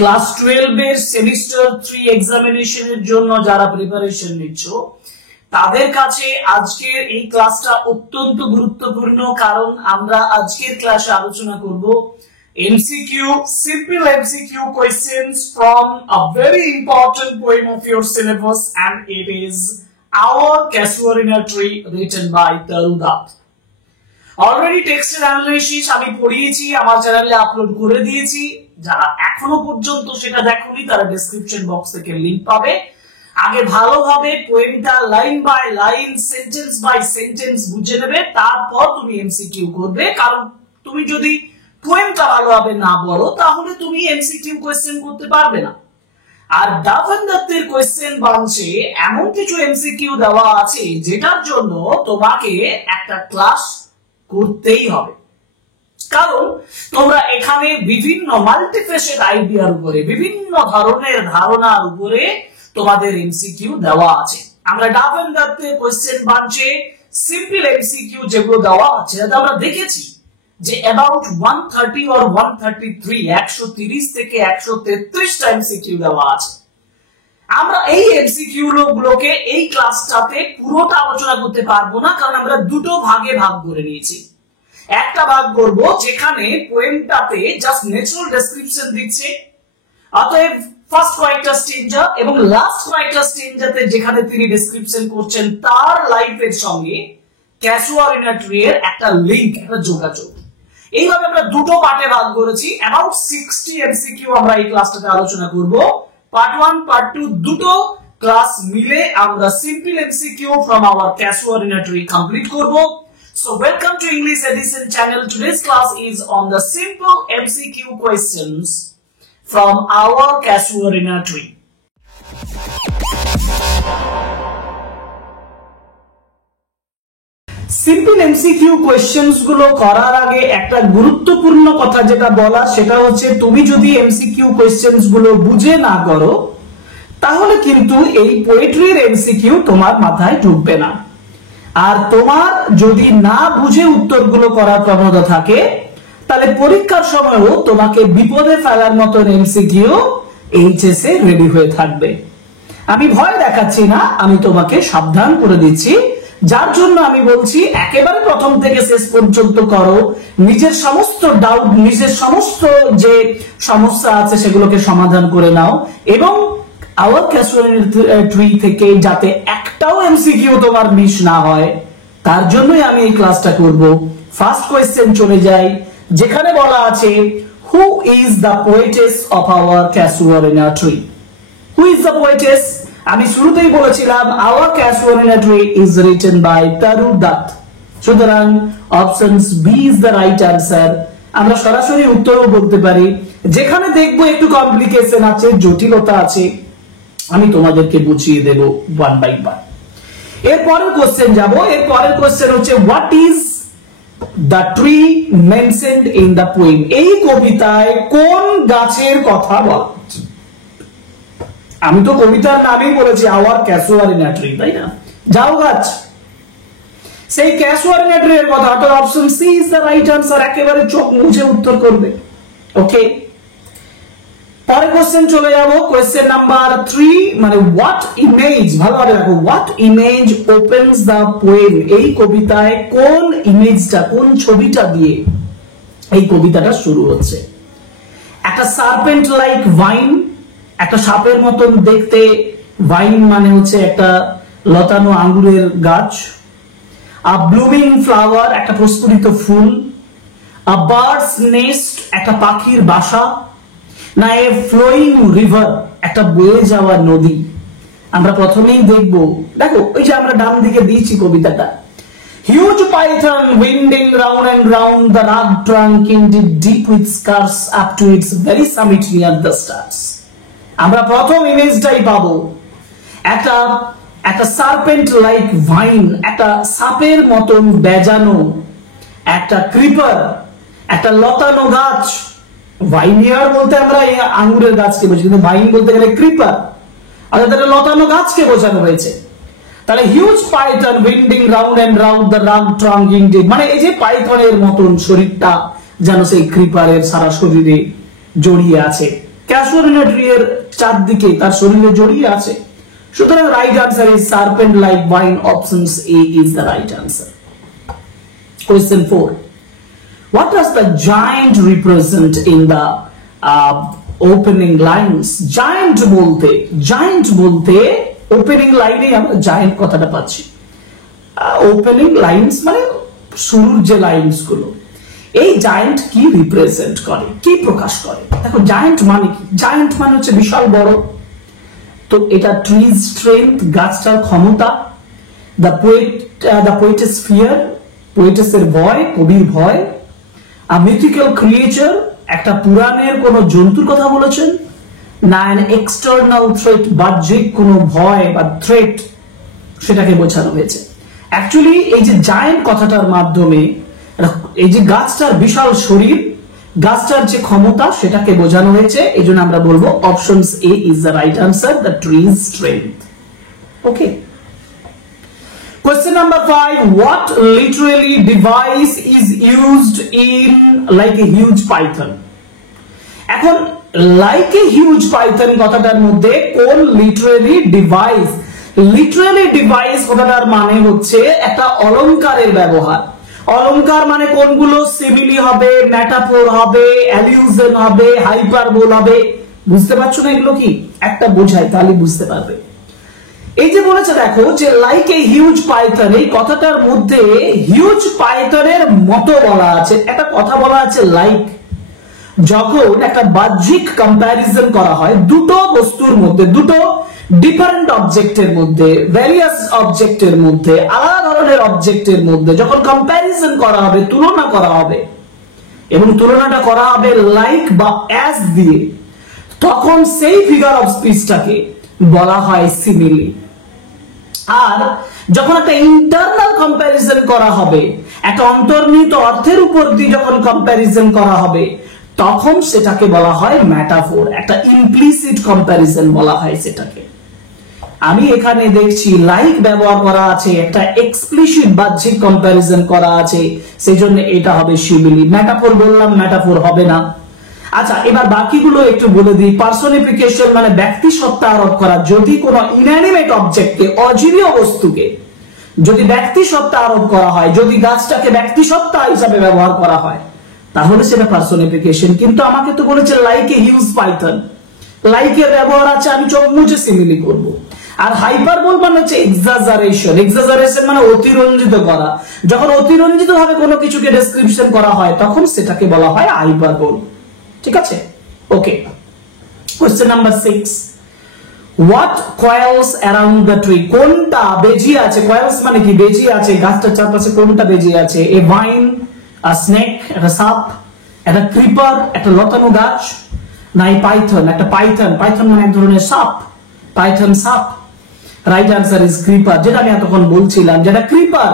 Class 12 এর semester 3 এক্সামিনেশনের জন্য যারা প্রিপারেশন নিচ্ছ তাদের কাছে আজকের এই ক্লাসটা অত্যন্ত গুরুত্বপূর্ণ, কারণ আমরা আজকের ক্লাসে আলোচনা করব MCQ, simple MCQ questions from a very important poem of your syllabus and it is our casuarina tree written by Tarun Das. Already টেক্সটের অ্যানালাইসিস আমি পড়িয়েছি, আমার চ্যানেলে আপলোড করে দিয়েছি। যারা এখনো পর্যন্ত সেটা দেখোনি তারা ডেসক্রিপশন বক্স থেকে লিংক পাবে। আগে ভালোভাবে পোয়েমটা line by line, sentence by sentence বুঝে নেবে, তারপর তুমি এমসিকিউ করবে। কারণ তুমি যদি পোয়েমটা ভালোভাবে না পড়ো তাহলে তুমি এমসিকিউ কোয়েশ্চেন করতে পারবে না। আর ডাভেন দত্তের কোয়েশ্চেন বাঞ্চে এমন কিছু এমসিকিউ দেওয়া আছে যেটার জন্য তোমাকে একটা ক্লাস করতেই হবে, কারণ তোমরা এখানে বিভিন্ন মাল্টিফেসেড আইডিয়ার উপরে, বিভিন্ন ধরনের ধারণার উপরে তোমাদের এমসিকিউ দেওয়া আছে। আমরা ডাভেন দত্তের কোয়েশ্চেন বাঞ্চে সিম্পল এমসিকিউ যেগুলো দেওয়া আছে আমরা দেখেছি যে অ্যাবাউট 130 or 133 130 থেকে 133 টা এমসিকিউ দেওয়া আছে। আমরা এই এমসিকিউ গুলোকে এই ক্লাসটাতে পুরোটা আলোচনা করতে পারবো না, কারণ আমরা দুটো ভাগে ভাগ করে নিয়েছি। একটা ভাগ করব যেখানে পোয়েমটাতে জাস্ট ন্যাচারাল ডেসক্রিপশন দিচ্ছে, অতএব ফার্স্ট কয়েকটা স্টেঞ্জা এবং লাস্ট কয়েকটা স্টেঞ্জাতে যেখানে তিনি ডেসক্রিপশন করছেন তার লাইফের সঙ্গে ক্যাসুয়ারিনা ট্রি এর একটা লিংক, একটা যোগাযোগ। এইভাবে আমরা দুটো পার্টে ভাগ করেছি। অ্যাবাউট 60 এমসিকিউ আমরা এই ক্লাসটাতে আলোচনা করব। পার্ট 1 পার্ট 2 দুটো ক্লাস মিলে আমরা simple MCQ from our casuarina tree complete করব। So welcome to English Edition channel. Today's class is on the simple MCQ questions from our Casuarina tree. Simple MCQ questions গুলো করার আগে একটা গুরুত্বপূর্ণ কথা যেটা বলা, সেটা হচ্ছে তুমি যদি এমসিকিউ কোয়েশ্চেন্স গুলো বুঝে না করো তাহলে কিন্তু এই পোয়েট্রির এমসিকিউ তোমার মাথায় ঢুকবে না। আর তোমার যদি না বুঝে উত্তরগুলো করার প্রবণতা থাকে তাহলে পরীক্ষার সময়ও তোমাকে বিপদে ফেলার মতো এমসিকিউ এইচএস এ রেডি হয়ে থাকবে। আমি ভয় দেখাচ্ছি না, আমি তোমাকে সাবধান করে দিচ্ছি, যার জন্য আমি বলছি একেবারে প্রথম থেকে শেষ পর্যন্ত করো, নিজের সমস্ত ডাউট, নিজের সমস্ত যে সমস্যা আছে সেগুলোকে সমাধান করে নাও, এবং আওয়ার ক্যাসুয়ারিনা ট্রি থেকে যাতে একটাও এমসিকিউ তোমার মিস না হয় তার জন্যই আমি এই ক্লাসটা করব। ফার্স্ট কোয়েশ্চেন চলে যাই, যেখানে বলা আছে who is the poetess of our casuarina tree. Who is the poetess? আমি শুরুতেই বলেছিলাম our casuarina tree is written by Tarun Dutt. সুতরাং options B is the right answer. আমরা সরাসরি উত্তরও বলতে পারি। যেখানে দেখবো একটু কমপ্লিকেশন আছে, জটিলতা আছে, আমি তোমাদেরকে বুঝিয়ে দেব ওয়ান বাই ওয়ান। এরপরের কোশ্চেন যাব। এরপরের কোশ্চেন হচ্ছে what is the tree mentioned in the poem? এই কবিতায় কোন গাছের কথা বলা হচ্ছে? আমি তো কবিতার নামই বলেছি আওয়ার ক্যাসুয়ারিনা ট্রি, তাই না? যাও গাছ, সেই ক্যাসুয়ারিনা ট্রি এর কথা। অর্থাৎ option C is the right answer. একেবারে চোখ মুছে উত্তর করবে। ওকে, পরের কোশ্চেন চলে যাব। কোশ্চেন নাম্বার 3, মানে হোয়াট ইমেজ, ভালোভাবে দেখো, what image opens the poem? এই কবিতায় কোন ইমেজটা, কোন ছবিটা দিয়ে এই কবিতাটা শুরু হচ্ছে? একটা সার্পেন্ট লাইক ভাইন, একটা সাপের মতন দেখতে, ভাইন মানে হচ্ছে একটা লতানো আঙ্গুরের গাছ। আ ব্লুমিং ফ্লাওয়ার, একটা প্রস্ফুটিত ফুল। আ বার্ডস নেস্ট, একটা পাখির বাসা। না এ ফ্লোয়িং রিভার, একটা বয়ে যাওয়া নদী? আমরা প্রথমেই দেখবো, দেখো ওই যে আমরা ডান দিকে দিয়েছি কবিতাটা, huge python winding round and round the rugged trunk indented deep with scars up to its very summit near the stars. আমরা প্রথম ইমেজটাই পাবো একটা সার্পেন্ট লাইক ভাইন, একটা সাপের মতন বেজানো একটা ক্রিপার, একটা লতানো গাছ। ভাইনিয়ার বলতে আমরা আঙ্গুরের গাছকে বোঝাই, কিন্তু ভাইন বলতে গেলে ক্রিপার, অর্থাৎ একটা লতানো গাছকে বোঝানো হয়েছে। তাহলে huge python winding round and round the rugged trunk indeed, মানে এই যে পাইথনের মতন শরীরটা যেন সেই ক্রিপারের সারা শরীরে জড়িয়ে আছে। ক্যাসুয়ারিনা ট্রি এর চারদিকে তার শরীরে জড়িয়ে আছে। সুতরাং right answer is serpent like vine, options A is the right answer. Question 4. What does the giant represent in the opening lines? Giant বলতে opening line এ আমরা giant কথাটা পাচ্ছি। opening lines মানে শুরুর যে লাইনস গুলো, এই জায়ান্ট কি রিপ্রেজেন্ট করে, কি প্রকাশ করে? দেখো জায়ান্ট মানে কি? জায়ান্ট মানে হচ্ছে বিশাল বড়। তো এটা ট্রিজ স্ট্রেংথ, গাছটার ক্ষমতা। দ্য পোয়েটেস ফিয়ার, পোয়েটেসের ভয়, কবির ভয়। আ মিথিক্যাল ক্রিয়েচার, একটা পুরাণের কোন জন্তুর কথা বলেছেন। না অ্যান এক্সটার্নাল থ্রেট, বাহ্যিক কোন ভয় বা থ্রেট, সেটাকে বোঝানো হয়েছে। অ্যাকচুয়ালি এই যে জায়ান্ট কথাটার মাধ্যমে এই যে গাছটার বিশাল শরীর, গাছটার যে ক্ষমতা, সেটাকে বোঝানো হয়েছে। এই জন্য আমরা বলবো options A is the right answer, the trees strength. Okay, question number 5. What literary device is used in like a huge python? এখন like a huge python কথাটার মধ্যে কোন লিটারারি ডিভাইস? লিটারারি ডিভাইস কথাটার মানে হচ্ছে একটা অলংকারের ব্যবহার। অলংকার মানে কোনগুলো? সিমিলি হবে, মেটাফোর হবে, অ্যালিউশন হবে, হাইপারবোল হবে। বুঝতে পারছো না এগুলো কি? একটা বোঝাই, তাহলে বুঝতে পারবে। এই যে বলেছে দেখো যে লাইক এ হিউজ পাইথন, এই কথাটার মধ্যে হিউজ পাইথনের মতো বলা আছে, একটা কথা বলা আছে লাইক। যখন একটা বাহ্যিক কম্প্যারিজন করা হয় দুটো বস্তুর মধ্যে, দুটো ডিফারেন্ট অবজেক্টের মধ্যে, ভ্যারিয়াস অবজেক্টের মধ্যে, আলাদা ধরনের অবজেক্টের মধ্যে যখন কম্প্যারিজন করা হবে, তুলনা করা হবে, এবং তুলনাটা করা হবে লাইক বা অ্যাজ দিয়ে, তখন সেই ফিগার অফ স্পিচটাকে বলা হয় সিমিলি। আর যখন একটা ইন্টারনাল কম্প্যারিজন করা হবে, একটা অন্তর্নিহিত অর্থের উপর দিয়ে যখন কম্প্যারিজন করা হবে, তখন সেটাকে বলা হয় মেটাফোর। একটা ইমপ্লিসিট কম্প্যারিজন বলা হয় সেটাকে। আমি এখানে দেখছি লাইক ব্যবহার করা আছে, একটা এক্সপ্লিসিট বাহ্যিক কম্প্যারিজন করা আছে, সেই জন্য এটা হবে সিমিলি। মেটাফোর বললাম, মেটাফোর হবে না। আচ্ছা, এবার বাকিগুলো একটু বলে দিই। পার্সনিফিকেশন মানে ব্যক্তি সত্তা আরোপ করা। যদি কোনো ইনঅ্যানিমেট অবজেক্টকে, অজীবীয় বস্তুকে যদি ব্যক্তি সত্তা আরোপ করা হয়, যদি গাছটাকে ব্যক্তি সত্তা হিসাবে ব্যবহার করা হয়, তাহলে সেটা পার্সনিফিকেশন। কিন্তু আমাকে তো বলেছে লাইক এ হিউজ পাইথন, লাইকের ব্যবহার আছে, আমি চোখ মুছে সিমিলি করব। আর হাইপারবোল মানে হচ্ছে এক্সাজারেশন। এক্সাজারেশন মানে অতিরঞ্জিত করা। যখন অতিরঞ্জিত ভাবে কোনো কিছুকে ডেসক্রিপশন করা হয়, তখন সেটাকে বলা হয় হাইপারবোল। ঠিক আছে? Okay, question number 6. What coils around the tree? কোনটা বেজিয়ে আছে? কয়েলস মানে কি? বেজিয়ে আছে গাছটার চারপাশে। কোনটা বেজিয়ে আছে? এ ভাইন, আ স্নেক, একটা সাপ, একটা ক্রিপার, একটা লতানো গাছ, না এই পাইথন? একটা পাইথন, পাইথন মানে এক ধরনের সাপ, পাইথন সাপ। রাইট আনসার ইজ ক্রিপার, যেটা আমি এতক্ষণ বলছিলাম, যেটা ক্রিপার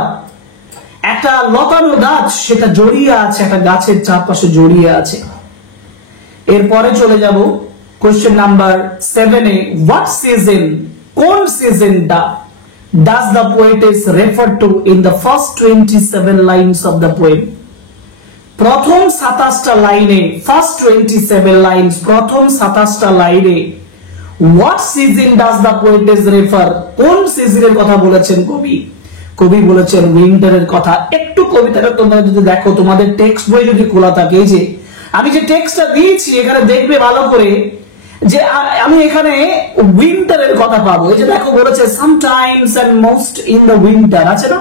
একটা লতানো গাছ, সেটা জড়িয়ে আছে, একটা গাছের চারপাশে জড়িয়ে আছে। এরপরে চলে যাব কোশ্চেন নাম্বার 7 এ। হোয়াট সিজন, কোন সিজনটা does the poetess refer to in the first 27 lines of the poem? প্রথম 27টা লাইনে, ফার্স্ট 27 লাইনস, প্রথম 27টা লাইনে what season does the poetess refer, কোন সিজনের কথা বলেছেন কবি? কবি বলেছেন উইন্টারের কথা। একটু কবিতাটা তোমরা যদি দেখো, তোমাদের টেক্সট বই যদি খোলা থাকে, এই যে আমি যে টেক্সটটা দিয়েছি এখানে দেখবে ভালো করে যে আমি এখানে উইন্টারের কথা পাবো। এই যে দেখো বলেছে sometimes and most in the winter, আছে না?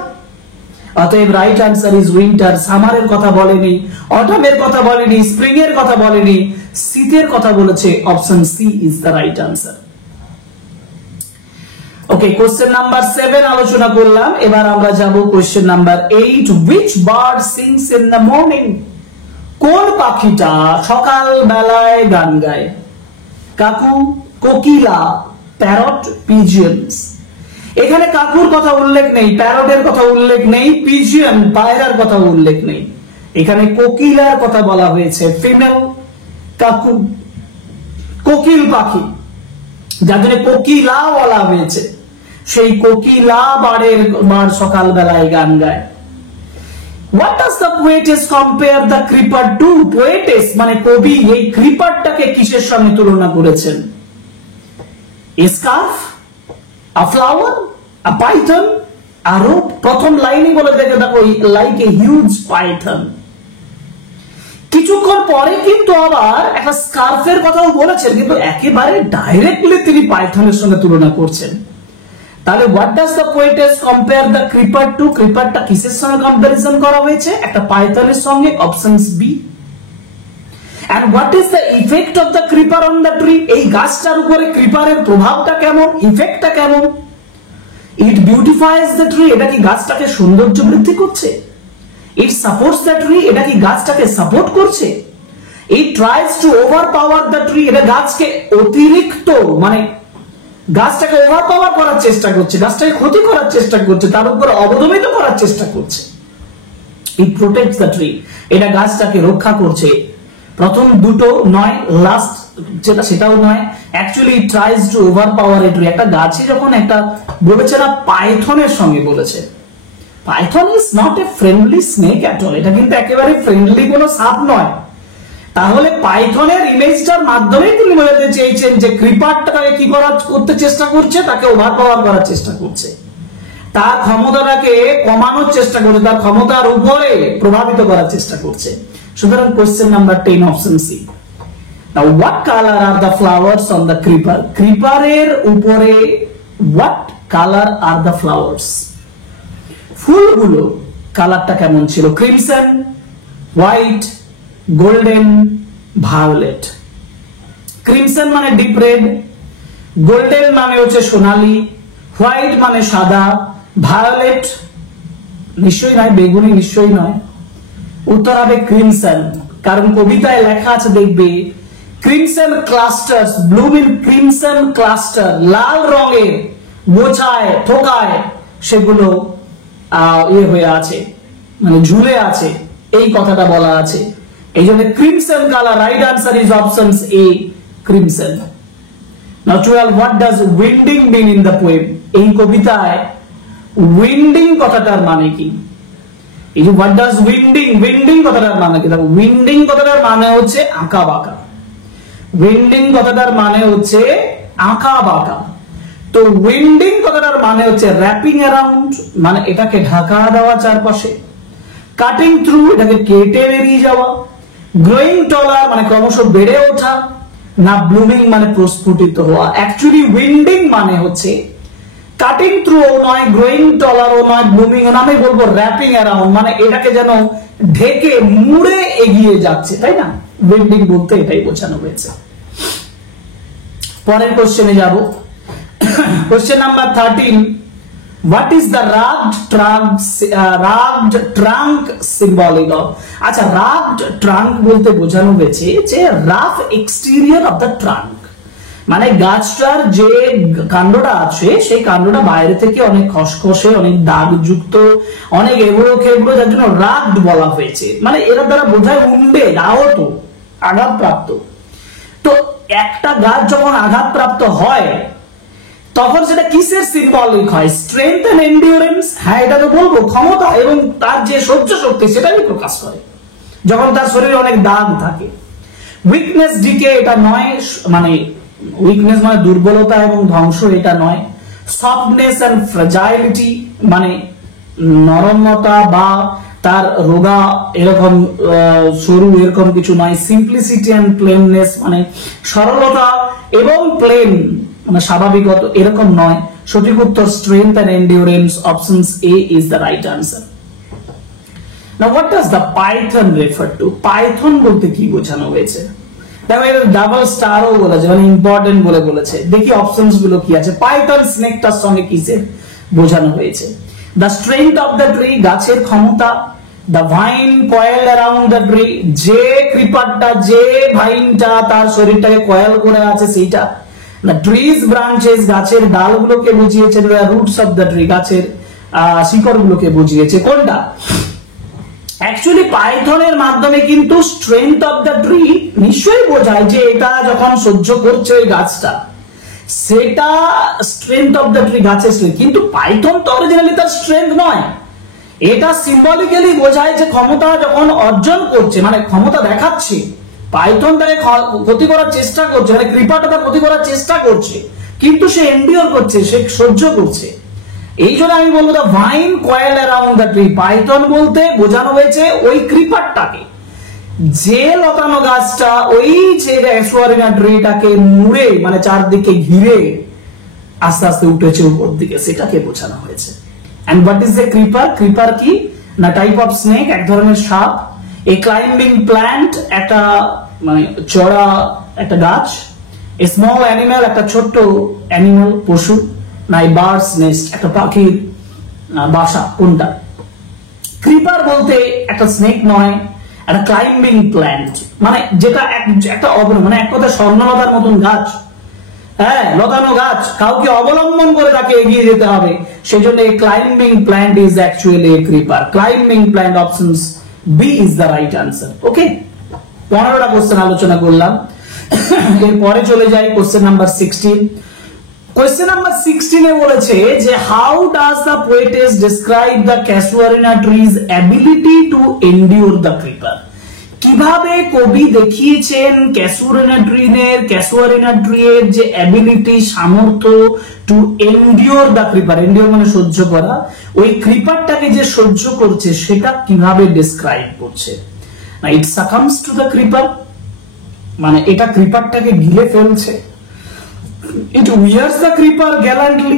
অতএব রাইট আনসার ইজ উইন্টার। সামারের কথা বলেনি, অটামের কথা বলেনি, স্প্রিং এর কথা বলেনি, শীতের কথা বলেছে। Option C is the right answer. Okay, question number 7 আলোচনা করলাম। এবার আমরা যাব question number 8. which bird sings in the morning? কোন পাখিটা সকাল বেলায় গান গায়? কাকু, কোকিলা, প্যারট, পিজিয়নস। এখানে কাকুর কথা উল্লেখ নেই, প্যারটের কথা উল্লেখ নেই, পিজিয়ন পায়রার কথা উল্লেখ নেই। এখানে কোকিলার কথা বলা হয়েছে, ফিমেল কাকু, কোকিল পাখি, যার জন্য কোকিলা বলা হয়েছে। সেই কোকিলা বাড়ের সকাল বেলায় গান গায়। What does the poetess compare the creeper to? Poetess মানে কবি এই ক্রিপারটাকে কিসের সঙ্গে তুলনা করেছেন? A scarf, a flower, a python, আরো প্রথম লাইনই বলে দেখে দেখো লাইক এ হিউজ পাইথন। কিছুক্ষণ পরে কিন্তু আবার একটা স্কার্ফের কথাও বলেছেন, কিন্তু একেবারে ডাইরেক্টলি তিনি পাইথনের সঙ্গে তুলনা করছেন। তাহলে what does the poetess compare the creeper to? ক্রিপারটা কিসের সঙ্গে কম্পারিজন করা হয়েছে? একটা পাইথনের সঙ্গে, options B. And what is the effect of the creeper on the tree? এই গাছটার উপরে ক্রিপারের প্রভাবটা কেমন, ইফেক্টটা কেমন? ইট বিউটিফাইজ দ্য ট্রি, এটা কি গাছটাকে সৌন্দর্য বৃদ্ধি করছে? ইট সাপোর্টস দ্য ট্রি, এটা কি গাছটাকে সাপোর্ট করছে? ইট ট্রাইজ টু ওভারপাওয়ার দ্য ট্রি, এটা গাছকে অতিরিক্ত মানে গাছটাকে ওভারপাওয়ার করার চেষ্টা করছে, গাছটাকে ক্ষতি করার চেষ্টা করছে, তার উপর অবদমিত করার চেষ্টা করছে। ইট প্রোটেক্টস দ্য ট্রি, এটা গাছটাকে রক্ষা করছে। প্রথম দুটো নয়, লাস্ট যেটা সেটাও নয়। Actually it tries to overpower a tree, একটা গাছে যখন একটা বলেছে না পাইথনের সঙ্গে বলেছে, python is not a friendly snake at all, এটা কিন্তু একেবারে ফ্রেন্ডলি কোনো সাপ নয়। তাহলে পাইথনের ইমেজটার মাধ্যমে তিনি বলতে চেয়েছেন যে ক্রিপারটাকে কি করতে চেষ্টা করছে, তাকে ওভারপাওয়ার করার চেষ্টা করছে, তার ক্ষমতাটাকে কমানোর চেষ্টা করছে, তার ক্ষমতার উপরে প্রভাবিত করার চেষ্টা করছে। সুতরাং question number 10 option C. Now what colour are the flowers on the creeper? ক্রিপারের উপরে what colour are the flowers? ফুলগুলো কালারটা কেমন ছিল? Crimson, white, golden, violet. Crimson মানে ডিপ রেড, গোল্ডেন মানে হচ্ছে সোনালী, হোয়াইট মানে সাদা, ভায়োলেট নিশ্চয়ই নয়, বেগুনি নিশ্চয়ই নয়। উত্তর হবে ক্রিমসন, কারণ কবিতায় লেখা আছে দেখবে crimson clusters bloom in crimson cluster, লাল রঙের গোছায় থোকায় সেগুলো ইয়ে হয়ে আছে, মানে ঝুলে আছে, এই কথাটা বলা আছে। এই জন্য crimson colour, right answer is option A, crimson. Now 12, what does winding mean in the poem? এই কবিতায় উইন্ডিং কথাটার মানে কি? এই যে হোয়াট ডাজ উইন্ডিং, উইন্ডিং কথাটার মানে কি? দেখো উইন্ডিং কথাটার মানে হচ্ছে আঁকা বাঁকা, উইন্ডিং কথাটার মানে হচ্ছে আঁকা বাঁকা। তো উইন্ডিং কথাটার মানে হচ্ছে র্যাপিং অ্যারাউন্ড, মানে এটাকে ঢাকা দেওয়া চারপাশে। কাটিং থ্রু, এটাকে কেটে বেরিয়ে যাওয়া। গ্রোয়িং টলার মানে ক্রমশ বেড়ে ওঠা, না ব্লুমিং মানে প্রস্ফুটিত হওয়া। অ্যাকচুয়ালি উইন্ডিং মানে হচ্ছে কাটিং থ্রু ও নয়, গ্রোয়িং টলার ও নয়, ব্লুমিং ও আমি বলবো র্যাপিং অ্যারাউন্ড, মানে এটাকে যেন ঢেকে মুড়ে এগিয়ে যাচ্ছে, তাই না? উইন্ডিং বলতে এটাই বোঝানো হয়েছে। পরের কোশ্চেনে যাব। Question number 13, what is the rugged trunk symbolic of? আচ্ছা, rugged trunk বলতে বোঝানো হয়েছে যে rough exterior of the trunk, মানে গাছটার যে কাণ্ডটা আছে সেই কাণ্ডটা বাইরে থেকে অনেক খসখসে, অনেক দাগযুক্ত, অনেক এবড়ো খেবড়ো, যার জন্য রাগড বলা হয়েছে। মানে এর দ্বারা বোঝায় উন্ডে, আহত, আঘাতপ্রাপ্ত। তো একটা গাছ যখন আঘাতপ্রাপ্ত হয় তখন সেটা কিসের সিম্বলিক হয়? স্ট্রেংথ এন্ড এন্ডিউরেন্স, হ্যাঁ এটা তো বলবো, ক্ষমতা এবং তার যে সহ্য শক্তি সেটাই প্রকাশ করে যখন তার শরীরে অনেক দাগ থাকে। উইকনেস, ডিকে, এটা নয়, মানে উইকনেস মানে দুর্বলতা এবং ধ্বংস, এটা নয়। সফটনেস এন্ড ফ্রাজাইলিটি মানে নরমতা বা তার রোগা এরকম সরু এরকম কিছু নয়। সিম্পলিসিটি এন্ড প্লেননেস মানে সরলতা এবং প্লেন মানে স্বাভাবিকতা এরকম নয়। সঠিক উত্তর strength and endurance, option A is the right answer. Now what does the python refer to? Python বলতে কি বোঝানো হয়েছে? দেখো এটা ডাবল স্টারও বলেছে, মানে ইম্পর্টেন্ট বলে বলেছে। দেখি অপশনস গুলো কি আছে। পাইথন স্নেকটার সঙ্গে কিসের বোঝানো হয়েছে? The strength of the tree, গাছের ক্ষমতা। The vine coil around the tree, যে ক্রিপারটা, যে ভাইনটা তার শরীরটাকে কয়েল করে আছে সেইটা। দ্য ট্রিজ ব্রাঞ্চেস, গাছের ডালগুলোকে বুঝিয়েছে। The roots of the tree, গাছের শিকড়গুলোকে বুঝিয়েছে। কোনটা? অ্যাকচুয়ালি পাইথনের মাধ্যমে কিন্তু স্ট্রেংথ অফ দ্য ট্রি নিশ্চয়ই বোঝায় যে এটা যখন সহ্য করছে ওই গাছটা, সেটা স্ট্রেংথ অফ দ্য ট্রি, গাছের স্ট্রেংথ। কিন্তু পাইথন তো অরিজিনালি তার স্ট্রেংথ নয়, এটা সিম্বলিক্যালি বোঝায় যে ক্ষমতা যখন অর্জন করছে, মানে ক্ষমতা দেখাচ্ছে, পাইথন তাকে ক্ষতি করার চেষ্টা করছে, মানে ক্রিপারটা তার ক্ষতি করার চেষ্টা করছে, কিন্তু সে এন্ডিওর করছে, সে সহ্য করছে। এই জন্য আমি বলবো the vine coil around the tree, python বলতে বোঝানো হয়েছে ওই ক্রিপারটাকে, যে লতানো গাছটা ওই যে ক্যাসুয়ারিনা ট্রিটাকে মুড়ে মানে চারদিকে ঘিরে আস্তে আস্তে উঠেছে উপর দিকে, সেটাকে বোঝানো হয়েছে। And what is a creeper? Creeper কি না টাইপ অফ স্নেক, এক ধরনের সাপ। এ ক্লাইম্বিং প্ল্যান্ট, একটা মানে চড়া একটা গাছ। এ স্মল অ্যানিমাল, একটা ছোট্ট অ্যানিমাল পশু। না বার্ডস নেস্ট, একটা পাখির বাসা। কোনটা? ক্রিপার বলতে একটা স্নেক নয়, একটা ক্লাইম্বিং প্ল্যান্ট, মানে যেটা একটা মানে এক কথা স্বর্ণলতার মতন গাছ। হ্যাঁ, লতানো গাছ, কাউকে অবলম্বন করে তাকে এগিয়ে যেতে হবে, সেই জন্য climbing plant is actually a creeper. Climbing plant, options B is the right answer. Okay, 15টা কোশ্চেন আলোচনা করলাম। এরপরে চলে যাই কোশ্চেন নাম্বার 16। কোশ্চেন নাম্বার 16 এ বলেছে যে how does the poetess describe the casuarina tree's ability to endure the creeper. কিভাবে কবি দেখিয়েছেন ক্যাসুয়ারিনা ট্রি এর যে অ্যাবিলিটি, সামর্থ্য to endure the creeper, endure মানে সহ্য করা, ওই ক্রিপারটাকে যে সহ্য করছে সেটা কিভাবে ডিসক্রাইব করছে। না ইট সাকামস টু দ্য ক্রিপার, মানে এটা ক্রিপারটাকে গিলে ফেলছে। ইট উইয়ার্স দ্য ক্রিপার গ্যালান্টলি,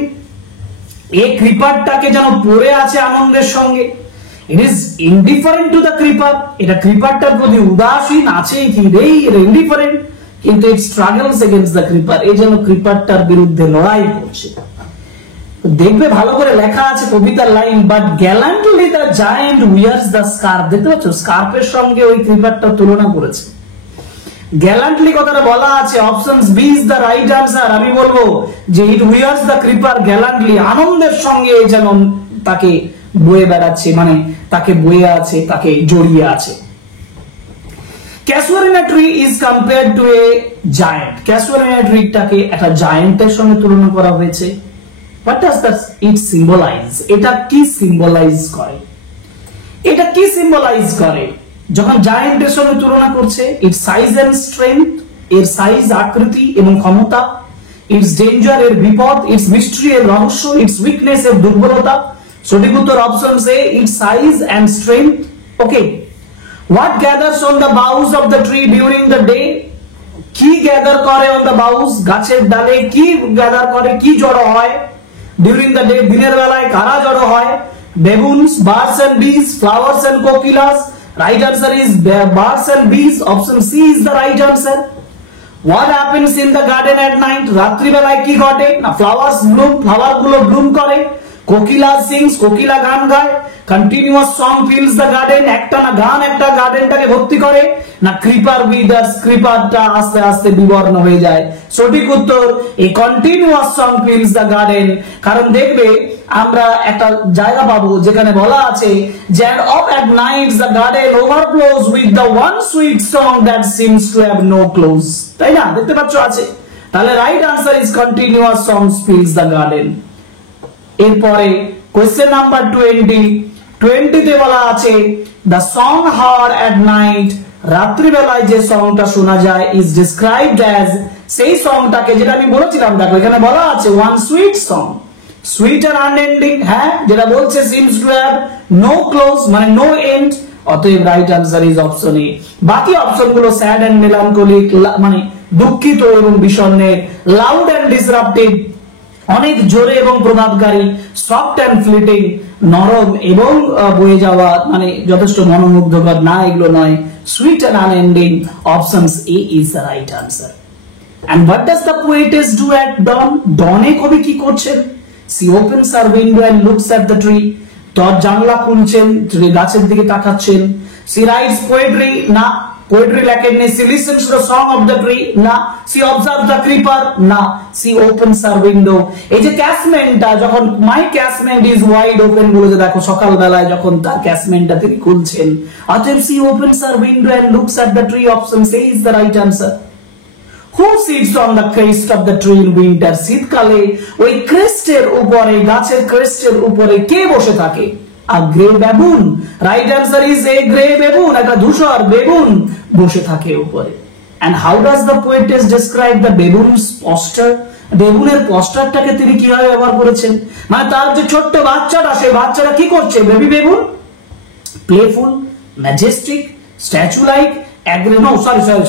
এই ক্রিপারটাকে যেন পড়ে আছে আনন্দের সঙ্গে। It is indifferent two the creeper, এটা ক্রিপারটার প্রতি উদাসীন আছে কি নেই, এটা ইনডিফারেন্ট, কিন্তু ইট স্ট্রাগলস এগেইনস্ট দ্য ক্রিপার, এই যেন ক্রিপারটার বিরুদ্ধে লড়াই করছে। দেখবে ভালো করে লেখা আছে কবিতার line, but gallantly the giant wears the scarf. দেখতে পাচ্ছ, স্কার্ফের সঙ্গে ওই ক্রিপারটা তুলনা করেছে। গ্যালান্টলি কথাটা বলা আছে, options B is the right answer. আমি বলবো যে ইট উইয়ার্স দ্য ক্রিপার গ্যালান্টলি, আনন্দের সঙ্গে যেন তাকে বয়ে বেড়াচ্ছে, মানে তাকে বয়ে আছে, তাকে জড়িয়ে আছে। Casuarina tree is compared to a giant, ক্যাসুয়ারিনা ট্রিটাকে একটা জায়ান্টের সঙ্গে তুলনা করা হয়েছে। What does that it symbolize? এটা কি সিম্বলাইজ করে? এটা কি সিম্বলাইজ করে যখন জায়ান্টের সঙ্গে তুলনা করছে? ইটস সাইজ এন্ড স্ট্রেংথ, এর সাইজ আকৃতি এবং ক্ষমতা, ইটস ডেঞ্জার এর বিপদ, ইটস মিস্ট্রি এর রহস্য, ইটস উইকনেস এর দুর্বলতা। সঠিক উত্তর option A, its size and strength. Okay, what gathers on the boughs of the tree during the day? কি গ্যাদার করে অন দ্য বাউস, গাছের ডালে কি গ্যাদার করে, কি জড়ো হয় ডিউরিং দ্য ডে, দিনের বেলায় কারা জড়ো হয়? Baboons, birds and bees, flowers and kokilas. Right answer is birds and bees. Option C is the right answer. What happens in the garden at night? রাত্রি বেলায় কি ঘটে? না flowers bloom, flower গুলো bloom করে। কোকিলা sings, কোকিলা গান গায়। Continuous song fills the garden, একটা না গান একটা গার্ডেনটাকে ভর্তি করে। না creeper withers, creeperটা আস্তে আস্তে বিবর্ণ হয়ে যায়। সঠিক উত্তর এই continuous song fills the garden। কারণ দেখবে আমরা একটা জায়গা পাবো যেখানে বলা আছে যে of at night the garden overflows with the one sweet song that seems to have no close, তাই না? দেখতে পাচ্ছ আছে, তাহলে right answer is continuous songs fills the garden। এরপরে কোশ্চেন নাম্বার 20 তে বলা আছে the song heard at night, রাত্রি বেলায় যে সংটা শোনা যায় is described as, সেই সংটাকে যেটা আমি বলেছিলাম, দেখো এখানে বলা আছে one sweet song, সুইট আর আনএন্ডিং, হ্যাঁ, যেটা বলছে seems to have no close মানে নো এন্ড। অতএব right answer is option A. বাকি অপশনগুলো স্যাড এন্ড মেলানকোলিক মানে দুঃখিত এবং বিষণ্ণের, লাউড এন্ড ডিসরাপ্টিভ অনেক জোরে এবং প্রভাবকারী, সফট এন্ড ফ্লিটিং নরম এবং বয়ে যাওয়া মানে যথেষ্ট মনোমুগ্ধকর, না এগুলো নয়। Sweet and unending, options A is the right answer. And what does the poetess do at dawn? ডনে কবি কি করছেন? She opens her window and looks at the tree. তোর জানলা খুলছেন, গাছের দিকে তাকাচ্ছেন। She writes poetry, না poetry লেখেননি। She listens to the song of the tree, না। She observes the creeper, না। She opens her window, এই যে ক্যাসমেন্টটা যখন my casement is wide open বলেছে, দেখো সকাল বেলায় যখন তার ক্যাসমেন্টটা তিনি খুলছেন, অতএব she opens her window and looks at the tree, option C is the right answer. Who sits on the crest of the tree in winter? শীতকালে ওই ক্রেস্টের উপরে, গাছের ক্রেস্টের উপরে কে বসে থাকে? A grey baboon. Right answer is a grey baboon. একটা ধূসর baboon বসে থাকে উপরে। And how does the poetess describe the baboon's posture? বেবুনের পোস্টারটাকে তিনি কিভাবে ব্যবহার করেছেন? মানে তার যে ছোট্ট বাচ্চাটা, সেই বাচ্চাটা কি করছে? Baby baboon, playful, majestic, statue like, no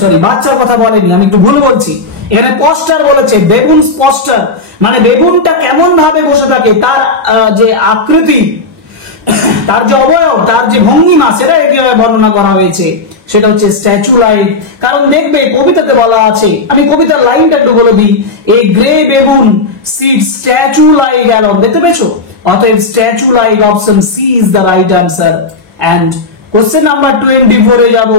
sorry বাচ্চার কথা বলেনি, আমি একটু ভুল বলছি। এখানে পোস্টার বলেছে, বেবুনস পোস্টার, মানে বেবুনটা কেমন ভাবে বসে থাকে, তার যে আকৃতি, তার যে অবয়ব, তার যে ভঙ্গিমা, সেটা কিভাবে বর্ণনা করা হয়েছে, সেটা হচ্ছে স্ট্যাচু লাইক। কারণ দেখবে কবিতাতে বলা আছে, আমি কবিতার লাইনটা একটু বলে দিই, a grey baboon sit statue like along, দেখতে পেয়েছো? অতএব statue like option C is the right answer. And question number 24 এ যাব।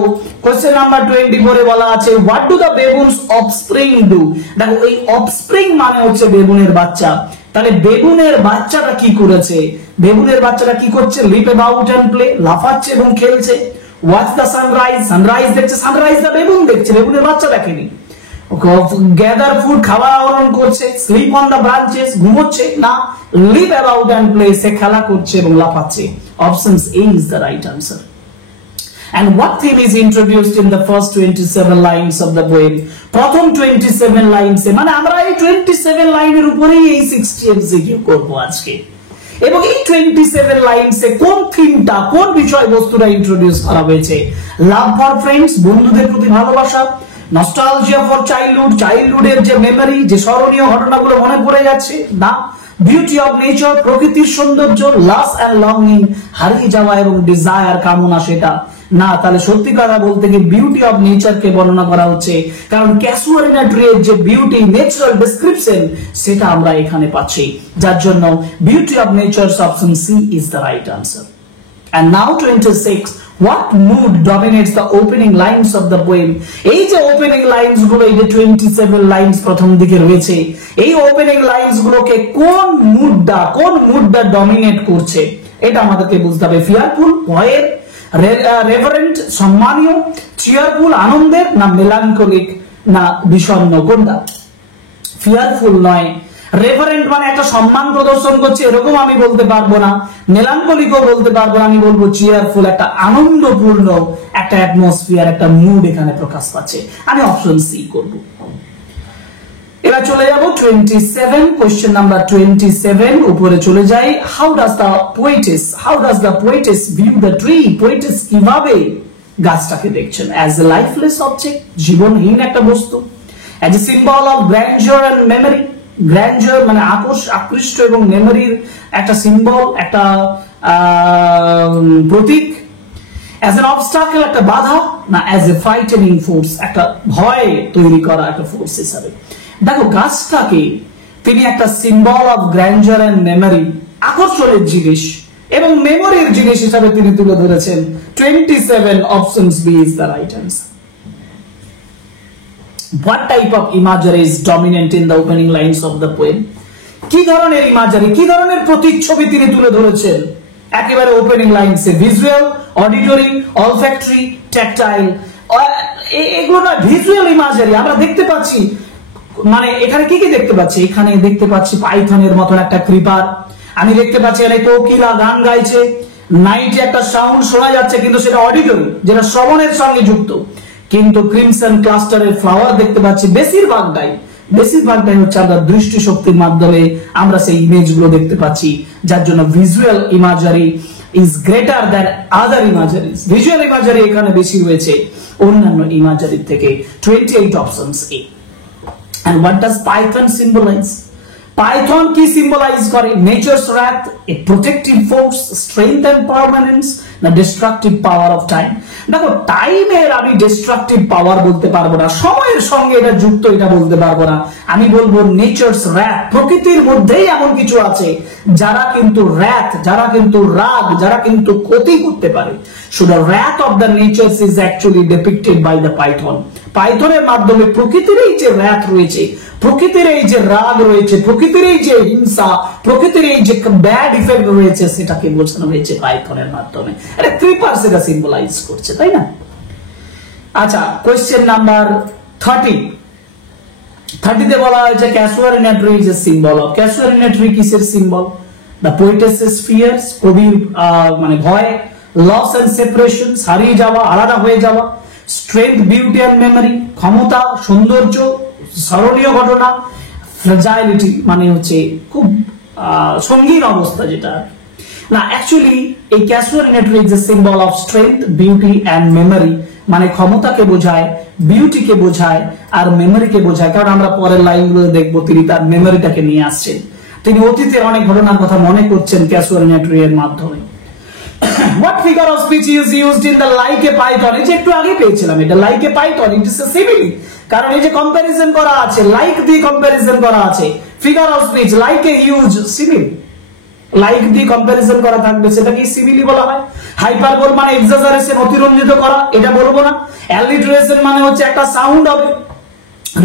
কোশ্চেন নাম্বার 24 এ বলা আছে, what do the baboons offspring do? দেখো এই অফস্প্রিং মানে হচ্ছে বেবুনের বাচ্চা। তাহলে বেবুনের বাচ্চাটা কি করেছে? বেবুনের বাচ্চাটা কি করছে? লিপ অ্যাবাউট এন্ড প্লে, লাফাচ্ছে এবং খেলছে। ওয়াচ দ্য সানরাইজ, সানরাইজ দেখছে, সানরাইজ দ্য বেবুন দেখছে, বেবুনের বাচ্চা দেখেনি। গ্যাদার ফুড, খাবার আহরণ করছে। স্লিপ অন দ্য ব্রাঞ্চেস, ঘুমোচ্ছে না। লিপ অ্যাবাউট এন্ড প্লে, সে খেলা করছে এবং লাফাচ্ছে। Option A is the right answer. And what theme is introduced in the first 27 lines of the poem? প্রথম 27 লাইনসে, মানে আমরা এই 27 লাইনের উপরেই এই 60 MCQ করব আজকে। এবং এই 27 লাইনসে কোন থিমটা, কোন বিষয়বস্তুটা ইন্ট্রোডিউস করা হয়েছে? লাভ ফর ফ্রেন্ডস, বন্ধুদের প্রতি ভালোবাসা। নস্টালজিয়া ফর চাইল্ডহুড, চাইল্ডহুডের যে মেমরি, যে স্মরণীয় ঘটনাগুলো মনে পড়ে যাচ্ছে না। বিউটি অফ নেচার, প্রকৃতির সৌন্দর্য। লাস এন্ড লংিং, হারিয়ে যাওয়া এবং ডিজায়ার, কামনা, সেটা না। তাহলে সত্যি কথা বলতে গিয়ে বিউটি অফ নেচার কে বর্ণনা করা হচ্ছে, কারণ ক্যাসুয়ারিনা ট্রির যে বিউটি, ন্যাচারাল ডেসক্রিপশন, সেটা আমরা এখানে পাচ্ছি, যার জন্য beauty of nature option C is the right answer. And now 26, what mood dominates the opening lines of the poem? এই যে ওপেনিং লাইনস গুলো, এই যে 27 লাইনস প্রথম দিকে রয়েছে, এই ওপেনিং লাইনস গুলোকে কোন মুডটা ডমিনেট করছে, এটা আমাদেরকে বুঝতে হবে। ফিয়ারফুল, ভয়ের, রেভারেন্ট, সম্মানীয়, চিয়ারফুল, আনন্দের, না মেলানকলিক, না বিষণ্ণ, কোনটা? ফিয়ারফুল নয়, রেভারেন্ট মানে একটা সম্মান প্রদর্শন করছে এরকম আমি বলতে পারবো না, মেলানকলিকও বলতে পারবো না, আমি বলবো চিয়ারফুল, একটা আনন্দপূর্ণ একটা অ্যাটমসফিয়ার, একটা মুড এখানে প্রকাশ পাচ্ছে। আমি অপশন সি করব। এবার চলে যাব 27, কোশ্চেন নাম্বার 27 উপরে চলে যাই। How does the poetess view the tree? Poetess কিভাবে গাছটাকে দেখছেন? অ্যাজ এ লাইফলেস অবজেক্ট, জীবনহীন একটা বস্তু। As a symbol of grandeur and memory, grandeur মানে আকৃষ্ট এবং মেমরির একটা সিম্বল, একটা প্রতীক। অ্যাজ এন অবস্টাকল, একটা বাধা, না অ্যাজ এ ফ্রাইটেনিং ফোর্স, একটা ভয় তৈরি করা একটা ফোর্স হিসাবে। দেখো গাছটাকে তিনি একটা symbol of grandeur and memory, আকর্ষণের জিনিস এবং মেমোরির জিনিস হিসাবে তিনি তুলে ধরেছেন। 27 options B is the right answer. What type of imagery is dominant in the opening lines of the poem? কি ধরনের ইমাজারি, কি ধরনের প্রতিচ্ছবি তিনি তুলে ধরেছেন একেবারে ওপেনিং লাইনসে? ভিজুয়াল, অডিটরি, অলফ্যাক্টরি, ট্যাকটাইল, এগুলো না ভিজুয়াল ইমাজারি। আমরা দেখতে পাচ্ছি, মানে এখানে কি কি দেখতে পাচ্ছি? এখানে দেখতে পাচ্ছি পাইথনের মতন একটা ক্রিপার, আমি দেখতে পাচ্ছি এখানে কোকিলা গান গাইছে, নাইটে একটা সাউন্ড শোনা যাচ্ছে, কিন্তু সেটা অডিটরি, যেটা শ্রবণের সঙ্গে যুক্ত। কিন্তু ক্রিমসন ক্লাস্টারের ফ্লাওয়ার দেখতে পাচ্ছি, বেশিরভাগটাই হচ্ছে আমরা দৃষ্টি শক্তির মাধ্যমে আমরা সেই ইমেজগুলো দেখতে পাচ্ছি, যার জন্য visual imagery is greater than other imageries. Visual imagery এখানে বেশি রয়েছে অন্যান্য ইমাজারির থেকে। 28 options A. And what does Python symbolize? Python কি সিম্বলাইজ করে? Nature's wrath, a protective force, strength and permanence, না destructive power of time? দেখো টাইমের আমি ডিস্ট্রাকটিভ পাওয়ার বলতে পারবো না, সময়ের সঙ্গে এটা যুক্ত এটা বলতে পারবো না, আমি বলবো নেচারস wrath, প্রকৃতির মধ্যেই এমন কিছু আছে যারা কিন্তু যারা কিন্তু রাগ, যারা কিন্তু ক্ষতি করতে পারে। So the wrath of the natures is actually depicted by the Python. পাইথনের মাধ্যমে প্রকৃতির এই যে wrath রয়েছে, প্রকৃতির এই যে রাগ রয়েছে, প্রকৃতির এই যে হিংসা, প্রকৃতির এই যে ব্যাড ইফেক্ট রয়েছে, সেটাকে বোঝানো হয়েছে পাইথনের মাধ্যমে। এটা ক্রিপার সেটা সিম্বলাইজ করছে, তাই না? আচ্ছা, কোয়েশ্চেন নাম্বার 30 তে বলা হয়েছে casuarina tree is a symbol of. Casuarina tree কিসের সিম্বল? দ্য পোয়েটেসেস ফিয়ার্স, কবির মানে ভয়, লস এন্ড সেপারেশন, হারিয়ে যাওয়া, আলাদা হয়ে যাওয়া, স্ট্রেংথ, বিউটি এন্ড মেমোরি, ক্ষমতা, সৌন্দর্য, স্মরণীয় ঘটনা, ফ্রেজাইলিটি মানে হচ্ছে খুব সঙ্গীন অবস্থা যেটা না। অ্যাকচুয়ালি এই casuarina tree is a symbol of strength, beauty and memory, মানে ক্ষমতাকে বোঝায়, বিউটিকে বোঝায় আর মেমোরিকে বোঝায়। কারণ আমরা পরের লাইনগুলো দেখবো তিনি তার মেমোরিটাকে নিয়ে আসছেন, তিনি অতীতে অনেক ঘটনার কথা মনে করছেন ক্যাসুয়ালিনেটরি এর মাধ্যমে। What figure of speech is used in the like a python? এই যে একটু আগে পেয়েছিলাম এটা, like a python, it is a simile, কারণ এই যে কম্পারিজন করা আছে, লাইক দিয়ে কম্পারিজন করা আছে, figure of speech like a huge simile, like দিয়ে কম্পারিজন করা থাকবে সেটাকে সিমিলি বলা হয়। হাইপারবোল মানে এক্সাজারেশন, অতিরঞ্জিত করা, এটা বলবো না। অ্যালিটারেশন মানে হচ্ছে একটা সাউন্ড হবে,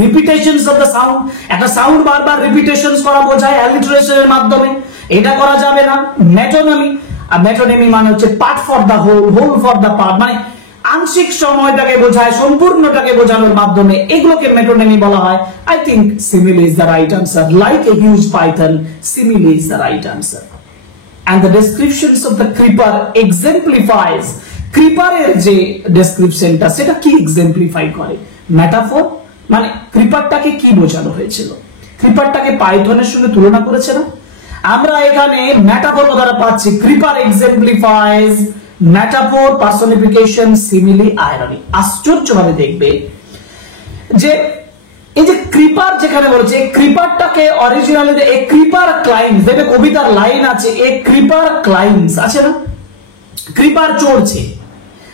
রিপিটেশনস অফ দ্য সাউন্ড, একটা সাউন্ড বারবার রিপিটেশনস করা বোঝায় অ্যালিটারেশনের মাধ্যমে, এটা করা যাবে না। মেটোনমি, আর মেটোনমি মানে হচ্ছে part for the whole, whole for the part, মানে আংশিক সময়টাকে বোঝায়, সম্পূর্ণটাকে বোঝানোর মাধ্যমে, এগুলোকে মেটোনমি বলা হয়। I think simile is the right answer, like a huge Python, simile is the right answer. And the descriptions of the creeper exemplifies, creeper এর যে ডেসক্রিপশনটা সেটা কি এক্সেম্পলিফাই করে? মেটাফর, মানে ক্রিপারটাকে কি বোঝানো হয়েছিল? ক্রিপারটাকে পাইথনের সঙ্গে তুলনা করেছে না? আমরা এখানে মেটাফর দ্বারা পাচ্ছি, creeper exemplifies, metaphor, personification, simile, irony. আশ্চর্যভাবে দেখবে যে এই যে ক্রিপার যেখানে বলেছে, এই ক্রিপারটাকে অরিজিনালি এ ক্রিপার ক্লাইম্স, দেখবে কবিতার লাইন আছে, এ ক্রিপার ক্লাইম্স আছে না, ক্রিপার চড়ছে।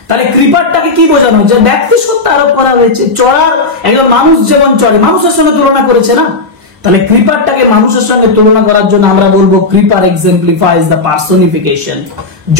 তাহলে ক্রিপারটাকে কি বোঝানো হচ্ছে? ব্যক্তি সত্তা আরোপ করা হয়েছে, চড়ার একজন মানুষ যেমন চড়ে, মানুষের সঙ্গে তুলনা করেছে না। তাহলে ক্রিপারটাকে মানুষের সঙ্গে তুলনা করার জন্য আমরা বলবো ক্রিপার এক্সেম্পলিফাইজ দ্য পার্সনিফিকেশন।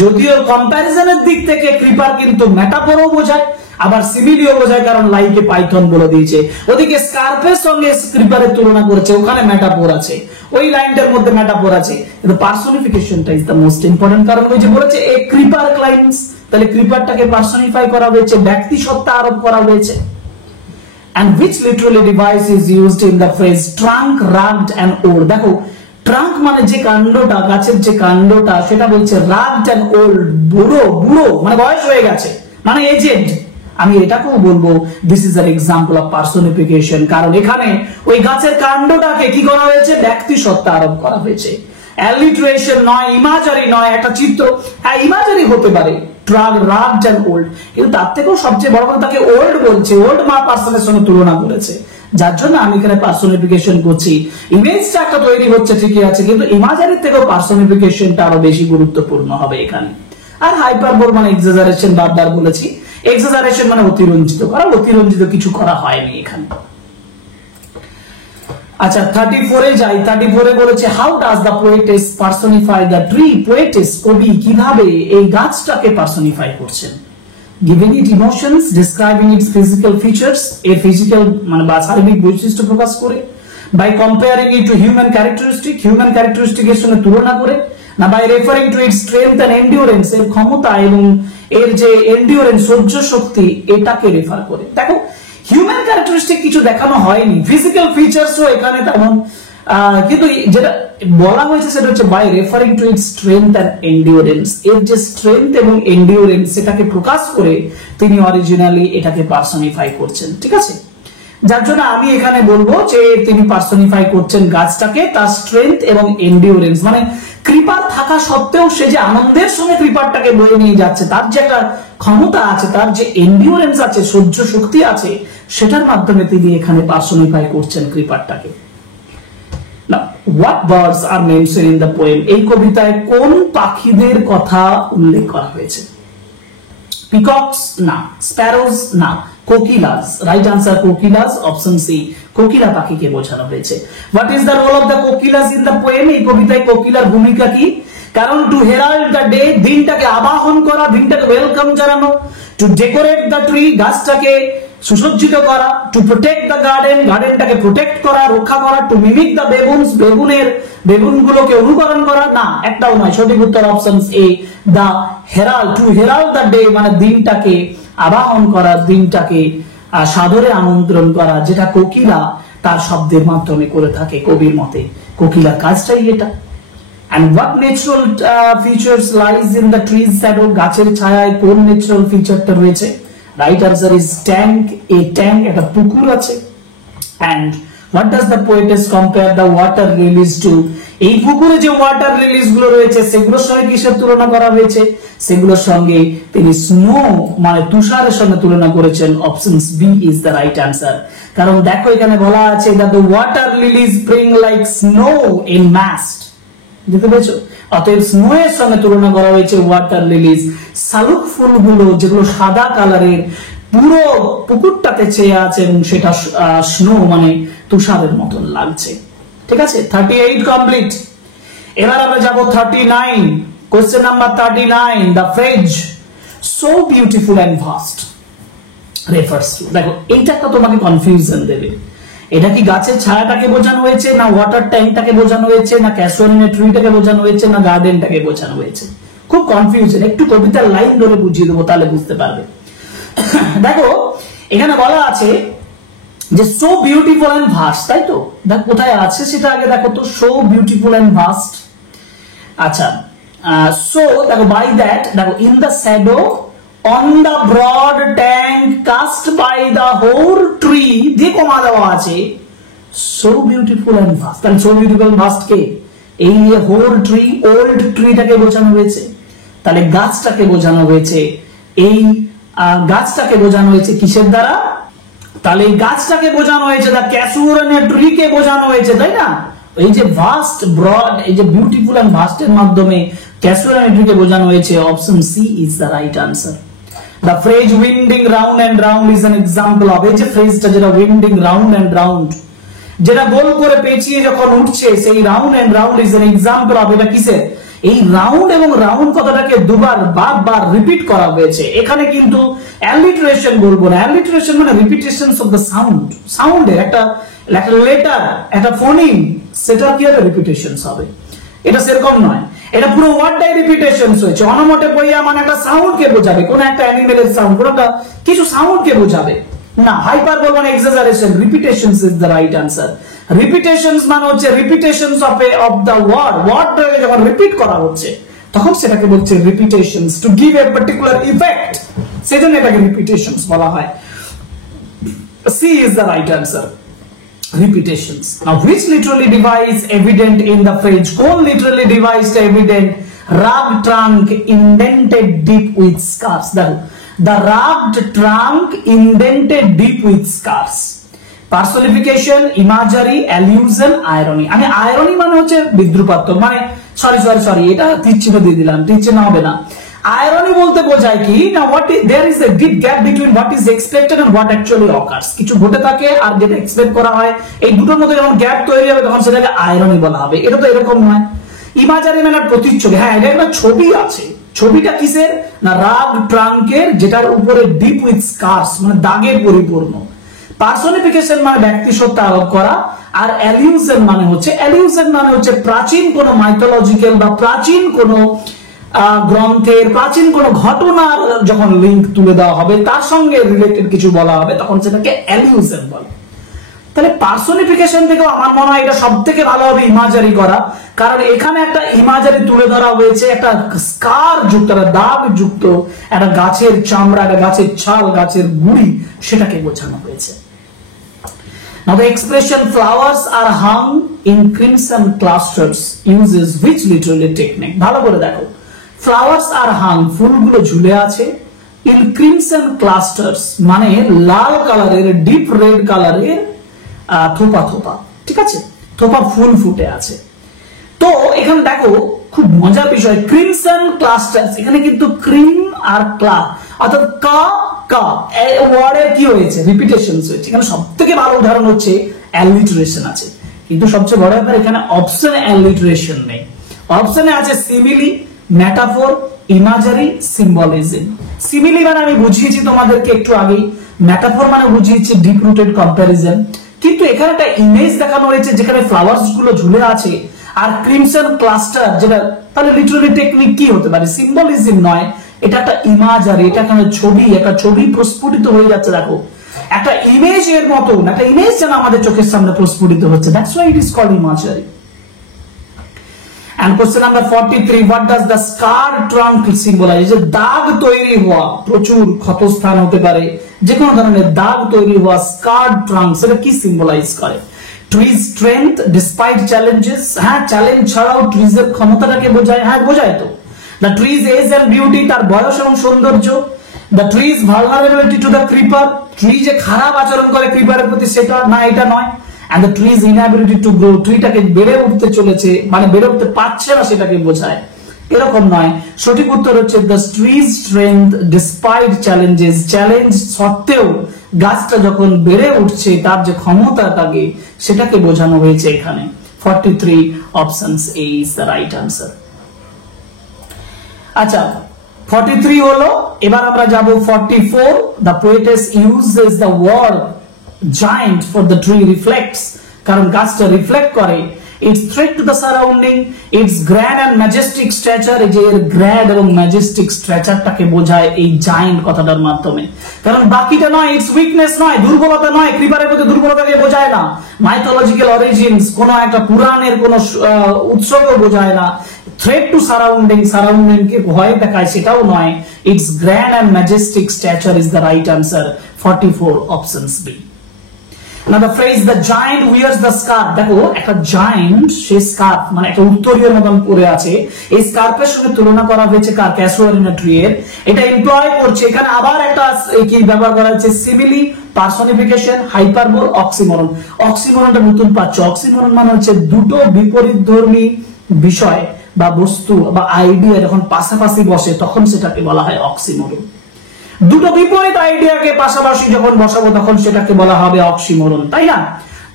যদিও কম্প্যারিজনের দিক থেকে ক্রিপার কিন্তু মেটাফরও বোঝায়, আবার সিমিলিও বোঝায়, কারণ লাইকে পাইথন বলে দিয়েছে। ওদিকে স্কার্পের সঙ্গে ক্রিপারের তুলনা করেছে, ওখানে মেটাফর আছে, ওই লাইনটার মধ্যে মেটাফর আছে, কিন্তু পার্সনিফিকেশনটা ইজ দ্য মোস্ট ইম্পর্টেন্ট। কারণ ওই যে বলেছে এ ক্রিপার ক্লাইম্স, তাহলে ক্রিপারটাকে পার্সনিফাই করা হয়েছে, ব্যক্তি সত্তা আরোপ করা হয়েছে। And which literally device is used in the phrase trunk, rugged and old? দেখো ট্রাঙ্ক মানে যে কাণ্ডটা, গাছের যে কাণ্ডটা, সেটা বলছে rugged and old, বুড়ো, বুড়ো মানে বয়স হয়ে গেছে, মানে এজেড। আমি এটাকেও বলবো this is an example of personification, কারণ এখানে ওই গাছের কাণ্ডটাকে কি করা হয়েছে? ব্যক্তি সত্তা আরোপ করা হয়েছে। অ্যালিটারেশন নয়, ইমাজারি নয়, একটা চিত্র, হ্যাঁ ইমাজারি হতে পারে, রাগড এন্ড ওল্ড, কিন্তু তার থেকেও সবচেয়ে বড় কথা তাকে ওল্ড বলছে, ওল্ড মা পার্সনের সঙ্গে তুলনা করেছে, যার জন্য আমি এখানে পার্সনিফিকেশন করছি। ইমেজটা একটা তৈরি হচ্ছে ঠিকই আছে, কিন্তু ইমাজারির থেকেও পার্সনিফিকেশনটা আরো বেশি গুরুত্বপূর্ণ হবে এখানে। আর হাইপারবোল মানে এক্সাজারেশন, বারবার বলেছি, এক্সাজারেশন মানে অতিরঞ্জিত করা, অতিরঞ্জিত কিছু করা হয়নি এখানে। আচ্ছা 34 এ যাই। 34 এ বলেছে how does the poetess personify the tree? Poetess, কবি কিভাবে এই গাছটাকে পার্সনিফাই করছেন? Giving it emotions, describing its physical features, এর ফিজিক্যাল মানে বা শারীরিক বৈশিষ্ট্য প্রকাশ করে, by comparing it to human characteristic, human ক্যারেক্টারিস্টিকের সঙ্গে তুলনা করে, না by referring to its strength and endurance, এর ক্ষমতা এবং এর যে এন্ডিউরেন্স, সহ্য শক্তি, এটাকে রেফার করে। দেখো হিউম্যান ক্যারেক্টারিস্টিক কিছু দেখানো হয়নি, ফিজিক্যাল ফিচার্সও এখানে তেমন, কিন্তু যেটা বলা হয়েছে সেটা হচ্ছে by referring to its strength and endurance, এর যে স্ট্রেংথ এবং এন্ডিউরেন্স সেটাকে প্রকাশ করে তিনি অরিজিনালি এটাকে পার্সনিফাই করছেন, ঠিক আছে? যার জন্য আমি এখানে বলবো যে তিনি পার্সনিফাই করছেন গাছটাকে, তার স্ট্রেংথ এবং এন্ডিউরেন্স, মানে ক্রিপার থাকা সত্ত্বেও সে যে আনন্দের সঙ্গে ক্রিপারটাকে বয়ে নিয়ে যাচ্ছে, তার যে একটা ক্ষমতা আছে, তার যে এন্ডিউরেন্স আছে, সহ্য শক্তি আছে, সেটার মাধ্যমে তিনি এখানে পার্সনিফাই করছেন ক্রিপারটাকে। What birds are mentioned in the poem? এই কবিতায় কোন পাখিদের কথা উল্লেখ করা হয়েছে? পিকক্স না, স্প্যারোজ না, kokilas. Right answer kokilas, option C, কোকিলা পাখিকে বোঝানো হয়েছে। What is the role of the kokilas in the poem? এই কবিতায় কোকিলার ভূমিকা কি? কারণ টু হেরাল্ড দ্য ডে, দিনটাকে আবাহন করা, দিনটাকে ওয়েলকাম জানানো, টু ডেকোরেট দ্য ট্রি, গাছটাকে সুসজ্জিত করা, টু প্রোটেক্ট দ্য গার্ডেন, গার্ডেনটাকে প্রোটেক্ট করা, রক্ষা করা, টু মিমিক দ্য বেগুনস, বেগুনগুলোকে অনুকরণ করা, না একটাও নয়, সঠিক উত্তর option A, the herald, to herald the day মানে দিনটাকে আবাহন করা, দিনটাকে সাদরে আমন্ত্রণ করা, যেটা কোকিলা তার শব্দের মাধ্যমে করে থাকে কবির মতে। কোকিলার কাজটাই এটা। And what natural features lies in the trees shadow? গাছের ছায়ায় কোন ন্যাচারাল ফিচারটা রয়েছে? Right answer is tank. A tank একটা পুকুর আছে। And what does the poetess compare the water release to? এই পুকুরে যে ওয়াটার রিলিজ গুলো রয়েছে সেগুলোর সঙ্গে কিসের তুলনা করা হয়েছে? সেগুলোর সঙ্গে তিনি স্নো মানে তুষারের সঙ্গে তুলনা করেছেন। Option B is the right answer. কারণ দেখো এখানে বলা আছে that the water lilies bring like snow in mast, দেখতে পেয়েছো? অতএব স্নো এর সঙ্গে তুলনা করা হয়েছে ওয়াটার লিলিজ। শালুক ফুলগুলো যেগুলো সাদা কালারের পুরো পুকুরটাতে চেয়ে আছে এবং সেটা স্নো মানে তুষারের মতন লাগছে। ঠিক আছে, 38 কমপ্লিট। এবার আমরা যাব 39। Question number 39, the phrase so beautiful and vast refers to. দেখো এইটা একটা তোমাকে কনফিউশন দেবে। এটা কি গাছের ছায়াটাকে বোঝানো হয়েছে, না ওয়াটার ট্যাঙ্কটাকে বোঝানো হয়েছে, না ক্যাসোরিনের ট্রিটাকে বোঝানো হয়েছে, না গার্ডেনটাকে বোঝানো হয়েছে? খুব কনফিউশন। একটু কবিতার লাইন ধরে বুঝিয়ে দেবো, তাহলে বুঝতে পারবে। দেখো এখানে বলা আছে যে সো বিউটিফুল এন্ড ভাস্ট, তাই তো? দেখ কোথায় আছে সেটা আগে দেখো তো। সো বিউটিফুল এন্ড ভাস্ট, আচ্ছা। সো দেখো বাই দ্যাট, দেখো in the shadow on the broad tank cast by the whole tree, দিয়ে কমা দেওয়া আছে so beautiful and vast। তাহলে so beautiful and vast কে? এই হোল ট্রি, ওল্ড ট্রিটাকে বোঝানো হয়েছে। তাহলে গাছটাকে বোঝানো হয়েছে, এই গাছটাকে বোঝানো হয়েছে কিসের দ্বারা? তাহলে এই গাছটাকে বোঝানো হয়েছে দা ক্যাসুরিনের ট্রিকে বোঝানো হয়েছে, তাই না? এই যে ভাস্ট ব্রড, এই যে বিউটিফুল এন্ড ভাস্ট এর মাধ্যমে ক্যাসুরিনের ট্রিকে বোঝানো হয়েছে। Option C is the right answer. The phrase winding round and round is an example of, এই যে ফ্রেজটা যেটা winding round and round, যেটা গোল করে পেঁচিয়ে যখন উঠছে, সেই round and round is an example of, এটা কিসের? এই রাউন্ড এবং রাউন্ড কথাটাকে দুবার বারবার রিপিট করা হয়েছে। এখানে কিন্তু অ্যালিটারেশন বলবো না। অ্যালিটারেশন মানে রিপিটেশনস অফ দ্য সাউন্ড, সাউন্ডের একটা লেটার, একটা ফোনিম, সেটা কি হবে? রিপিটেশনস হবে। এটা সেরকম নয়, এটা পুরো ওয়ার্ডটাই রিপিটেশনস হয়েছে। অনোমাটোপয়েইয়া মানে একটা সাউন্ড কে বোঝাবে, কোন একটা অ্যানিমেলের সাউন্ড, কোন একটা কিছু সাউন্ড কে বোঝাবে না। হাইপারবোল মানে exaggeration, repetitions is the right answer. Repetitions মানে হচ্ছে রিপিটেশনস অফ দ্য ওয়ার্ডটাকে যখন রিপিট করা হচ্ছে তখন সেটাকে বলছে repetitions, to give a particular effect, সেজন্য এটাকে রিপিটেশনস বলা হয়। C is the right answer, repetitions. Now which literally device evident in the phrase? কোন literally device evident? Rugged trunk indented deep with scars. The rugged trunk indented deep with scars. Personification, imagery, allusion, irony. আমি irony মানে হচ্ছে বিদ্রুপাত্মক, মানে sorry এটা তীরচিহ্ন দিয়ে দিলাম, তীরচিহ্ন হবে না। আয়রনি বলতে বোঝায় কি না, there is a deep gap between what is expected and what actually occurs। কিছু ঘটে থাকে আর যেটা এক্সপেক্ট করা হয়, এই দুটোর মধ্যে যখন গ্যাপ তৈরি হবে তখন সেটাকে আয়রনি বলা হবে। এটা তো এরকম নয়। ইমাজারি মানে প্রতিচ্ছবি, হ্যাঁ এটা একটা ছবি আছে। ছবিটা কিসের? না রাগ ট্রাঙ্কের, যেটার উপরে ডিপ উইথ স্কার্স মানে দাগের পরিপূর্ণ। পার্সনিফিকেশন মানে ব্যক্তি সত্তা আরোপ করা, আর অ্যালিউশন মানে হচ্ছে প্রাচীন কোন মাইথোলজিক্যাল বা প্রাচীন কোন গ্রন্থের, প্রাচীন কোন ঘটনার যখন লিঙ্ক তুলে দেওয়া হবে, তার সঙ্গে রিলেটেড কিছু বলা হবে, তখন সেটাকে অ্যালিউশন বলে। তাহলে পার্সনিফিকেশন থেকেও আমার মনে হয় এটা সব থেকে ভালো হবে ইমাজারি করা, কারণ এখানে একটা ইমাজারি তুলে ধরা হয়েছে, একটা স্কার যুক্ত, একটা দাগ যুক্ত, একটা গাছের চামড়া, একটা গাছের ছাল, গাছের গুড়ি, সেটাকে বোঝানো হয়েছে। Now the expression flowers are hung in crimson clusters uses which literary technique? ভালো করে দেখো, flowers are hung, ফুলগুলো ঝুলে আছে, in crimson clusters মানে লাল কালারের, ডিপ রেড কালারের থোপা থোপা, ঠিক আছে, থোপা ফুল ফুটে আছে। তো এখানে দেখো খুব মজার বিষয়, ক্রিমসন ক্লাস্টার্স, এখানে কিন্তু ক্রিম আর ক্লা অর্থাৎ কা কা ওয়ার্ডের কি হয়েছে? রিপিটেশনস হয়েছে। এখানে সবথেকে ভালো উদাহরণ হচ্ছে অ্যালিটারেশন আছে, কিন্তু সবচেয়ে বড় ব্যাপার এখানে অপশনে অ্যালিটারেশন নেই। অপশনে আছে সিমিলি, মেটাফোর, ইমাজারি, সিম্বলিজম। সিমিলি মানে আমি বুঝিয়েছি তোমাদেরকে একটু আগেই, মেটাফোর মানে বুঝিয়েছি ডিপ রুটেড কম্প্যারিজন, কিন্তু এখানে একটা ইমেজ দেখানো হয়েছে যেখানে ফ্লাওয়ার্স গুলো ঝুলে আছে, আর ক্রিমসন ক্লাস্টার যেটা, তাহলে লিটারারি টেকনিক কি হতে পারে? সিম্বলিজম নয়, এটা একটা ইমাজারি, এটা একটা ছবি প্রস্ফুটিত হয়ে যাচ্ছে। দেখো একটা ইমেজ এর মতন, একটা ইমেজ যেন আমাদের চোখের সামনে প্রস্ফুটিত হচ্ছে, that's why it is called imagery. And question number 43, what does the scar trunk symbolize? যে দাগ তৈরি হওয়া, প্রচুর ক্ষতস্থান হতে পারে, যে কোনো ধরনের দাগ তৈরি হওয়া scar trunk সেটা কি সিম্বলাইজ করে? ট্রিজ স্ট্রেংথ ডিসপাইট চ্যালেঞ্জেস, হ্যাঁ চ্যালেঞ্জ ছাড়াও ট্রিজের ক্ষমতাটাকে বোঝায়, হ্যাঁ বোঝায় তো। The tree's age and beauty, তার বয়স এবং সৌন্দর্য। The tree's vulnerability to the creeper, tree যে খারাপ আচরণ করে ক্রিপারের প্রতি সেটা না, এটা নয়। and the tree's inability to grow, ট্রিটাকে বেড়ে উঠতে চলেছে মানে বেড়ে উঠতে পারছে না সেটাকে বোঝায়, এরকম নয়। সঠিক উত্তর হচ্ছে the tree's strength despite challenges, challenge সত্ত্বেও গাছটা যখন বেড়ে উঠছে তার যে ক্ষমতাটাকে সেটাকে বোঝানো হয়েছে এখানে। 43 options A is the right answer। আচ্ছা 43 হলো, এবার আমরা যাব 44। the poetess uses the word giant for the tree reflects, কারণ গাছটা রিফ্লেক্ট করে its threat to the surrounding, its grand and majestic stature, এই যে এর গ্র্যান্ড এবং ম্যাজেস্টিক স্ট্রাকচারটাকে বোঝায় এই জায়ান্ট কথাটার মাধ্যমে। কারণ বাকিটা নয়, ইটস উইকনেস নয়, দুর্বলতা নয়, ক্রিপারের প্রতি দুর্বলতাকে বোঝায় না, মাইথোলজিক্যাল অরিজিনস কোন একটা পুরাণের কোন উৎসর্গ বোঝায় না, থ্রেট টু সারাউন্ডিং, সারাউন্ডিং কে ভয় দেখায় সেটাও নয়, it's grand and majestic stature is the right answer। 44 options B। Now the phrase the giant wears the scarf, দেখো একটা জায়ান্ট সে স্কার্ফ মানে একটা উত্তরীয় মতন পরে আছে, এই স্কার্ফের সঙ্গে তুলনা করা হয়েছে কার? ক্যাসুয়ারিনা ট্রি এর। এটা এমপ্লয় করছে, এখানে আবার একটা কি ব্যবহার করা হয়েছে? Simile, personification, hyperbole, oxymoron. অক্সিমরনটা নতুন পাচ্ছ, অক্সিমরন মানে হচ্ছে দুটো বিপরীতধর্মী বিষয় বা বস্তু বা আইডিয়া যখন পাশাপাশি বসে তখন সেটাকে বলা হয় অক্সিমরন। দুটো বিপরীত আইডিয়াকে পাশাপাশি যখন বসাবো তখন সেটাকে বলা হবে অক্সিমরন, তাই না?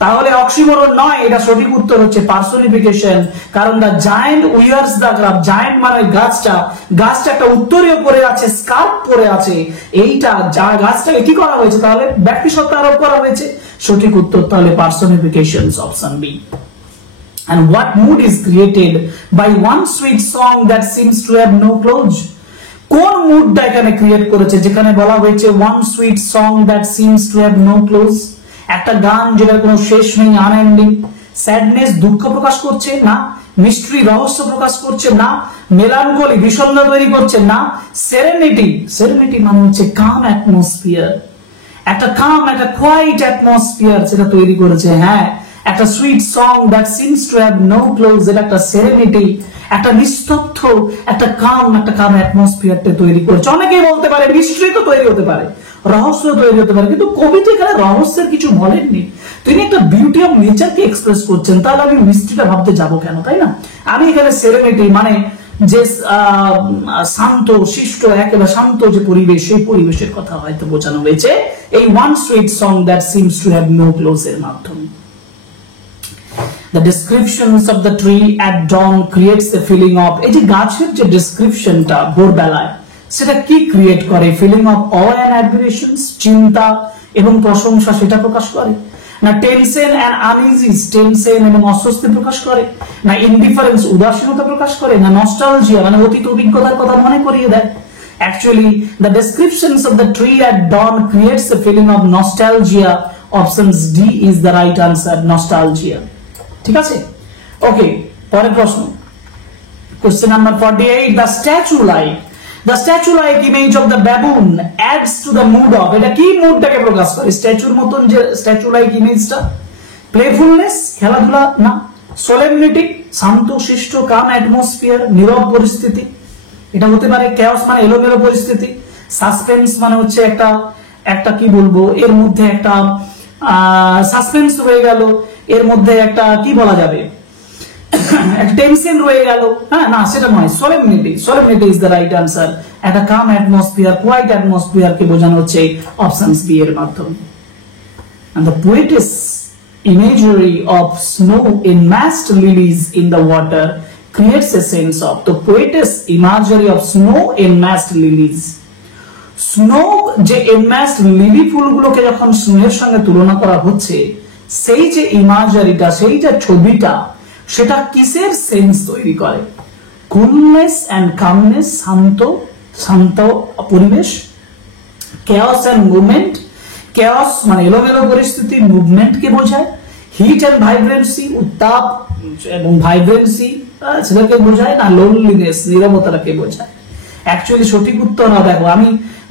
তাহলে অক্সিমরন নয়, এটা সঠিক উত্তর হচ্ছে পার্সনিফিকেশন। কারণ দা জায়ান্ট উইয়ার্স দা গ্রাফ, জায়ান্ট মানে গাছটা একটা উত্তরীয় পরে আছে, স্কার্ফ পরে আছে, এইটা যা গাছটাকে কি করা হয়েছে? তাহলে ব্যক্তি সত্তা আরোপ করা হয়েছে। সঠিক উত্তর তাহলে personification, option B. And what mood is created by one sweet song that seems to have no close? কোন মুডটা এখানে ক্রিয়েট করেছে যেখানে বলা হয়েছে one sweet song that seems to have no close, একটা গান যেটার কোনো শেষ নেই, আনএন্ডিং। স্যাডনেস, দুঃখ প্রকাশ করছে না। মিস্ট্রি, রহস্য প্রকাশ করছে না। মেলানকোলি, বিষণ্ণতা তৈরি করছে না। সেরেনিটি, সেরেনিটি মানে হচ্ছে কাম অ্যাটমসফিয়ার, একটা কাম, একটা কোয়াইট অ্যাটমসফিয়ার সেটা তৈরি করেছে। হ্যাঁ, একটা sweet song that seems to have no close, এটা একটা সেরেনিটি, একটা নিস্তব্ধ, একটা কাম অ্যাটমসফিয়ারটা তৈরি করেছে। অনেকেই বলতে পারে মিস্ট্রি তো তৈরি হতে পারে, রহস্য তৈরি হতে পারে, কিন্তু কবি তো এখানে রহস্যের কিছু বলেননি, তিনি একটা বিউটি অফ নেচারকে এক্সপ্রেস করছেন, তাহলে আমি মিস্ট্রিটা ভাবতে যাবো কেন, তাই না? আমি এখানে সেরেনিটি মানে যে শান্ত শিষ্ট একেবারে শান্ত যে পরিবেশ, সেই পরিবেশের কথা হয়তো বোঝানো হয়েছে এই one sweet song that seems to have no close এর মাধ্যমে। The descriptions of the tree at dawn creates a feeling of, এই যে গাছের যে ডেসক্রিপশনটা ভোরবেলায় সেটা কি ক্রিয়েট করে? Feeling of awe and admiration, চিন্তা এবং প্রশংসা সেটা প্রকাশ করে না। টেনশন এন্ড আনইজি, টেনশন এবং অস্বস্তি প্রকাশ করে না। ইনডিফারেন্স, উদাসীনতা প্রকাশ করে না। নস্টালজিয়া মানে অতীত অভিজ্ঞতার কথা মনে করিয়ে দেয়। Actually, the descriptions of the tree at dawn creates a feeling of nostalgia। Options D is the right answer, nostalgia। ঠিক আছে, ওকে। পরের প্রশ্ন, question number 48, the statue-like image of the baboon adds to the mood of, এটা কি মুডটাকে প্রকাশ করে? স্ট্যাচুর মতন যে statue-like ইমেজটা, প্লেফুলনেস, খেলাধুলা না। সোলেমনিটি, শান্ত শিষ্ট কাম অ্যাটমসফিয়ার, নীরব পরিস্থিতি, এটা হতে পারে। chaos মানে এলোমেলো পরিস্থিতি। সাসপেন্স মানে হচ্ছে একটা কি বলবো, এর মধ্যে একটা সাসপেন্স রয়ে গেল, এর মধ্যে একটা কি বলা যাবে, টেনশন রয়ে গেল, হ্যাঁ না সেটা নয়। সোলেমনিটি, সোলেমনিটি ইজ দ্য রাইট আনসার। একটা কাম অ্যাটমসফিয়ার, কোয়াইট অ্যাটমসফিয়ার কে বোঝানো হচ্ছে অপশনস বি এর মাধ্যমে। And the poetess imagery of snow in massed lilies in the water creates a sense of, the poetess imagery of snow in massed lilies, snow যে এনম্যাসড lily ফুলগুলোকে যখন স্নোয়ের সঙ্গে তুলনা করা হচ্ছে, সেই যে ইমাজারিটা, সেই যে ছবিটা, সেটা কিসের সেন্স তৈরি করে? কুলনেস এন্ড কামনেস, শান্ত পরিবেশ। কেওস এন্ড মুভমেন্ট, কেওস মানে এলোমেলো পরিস্থিতি, মুভমেন্ট কে বোঝায়। হিট এন্ড ভাইব্রেন্সি, উত্তাপ এবং ভাইব্রেন্সি সেটাকে বোঝায় না লোনলিনেস, নীরবতাকে বোঝায়। অ্যাকচুয়ালি সঠিক উত্তর হবে, দেখো আমি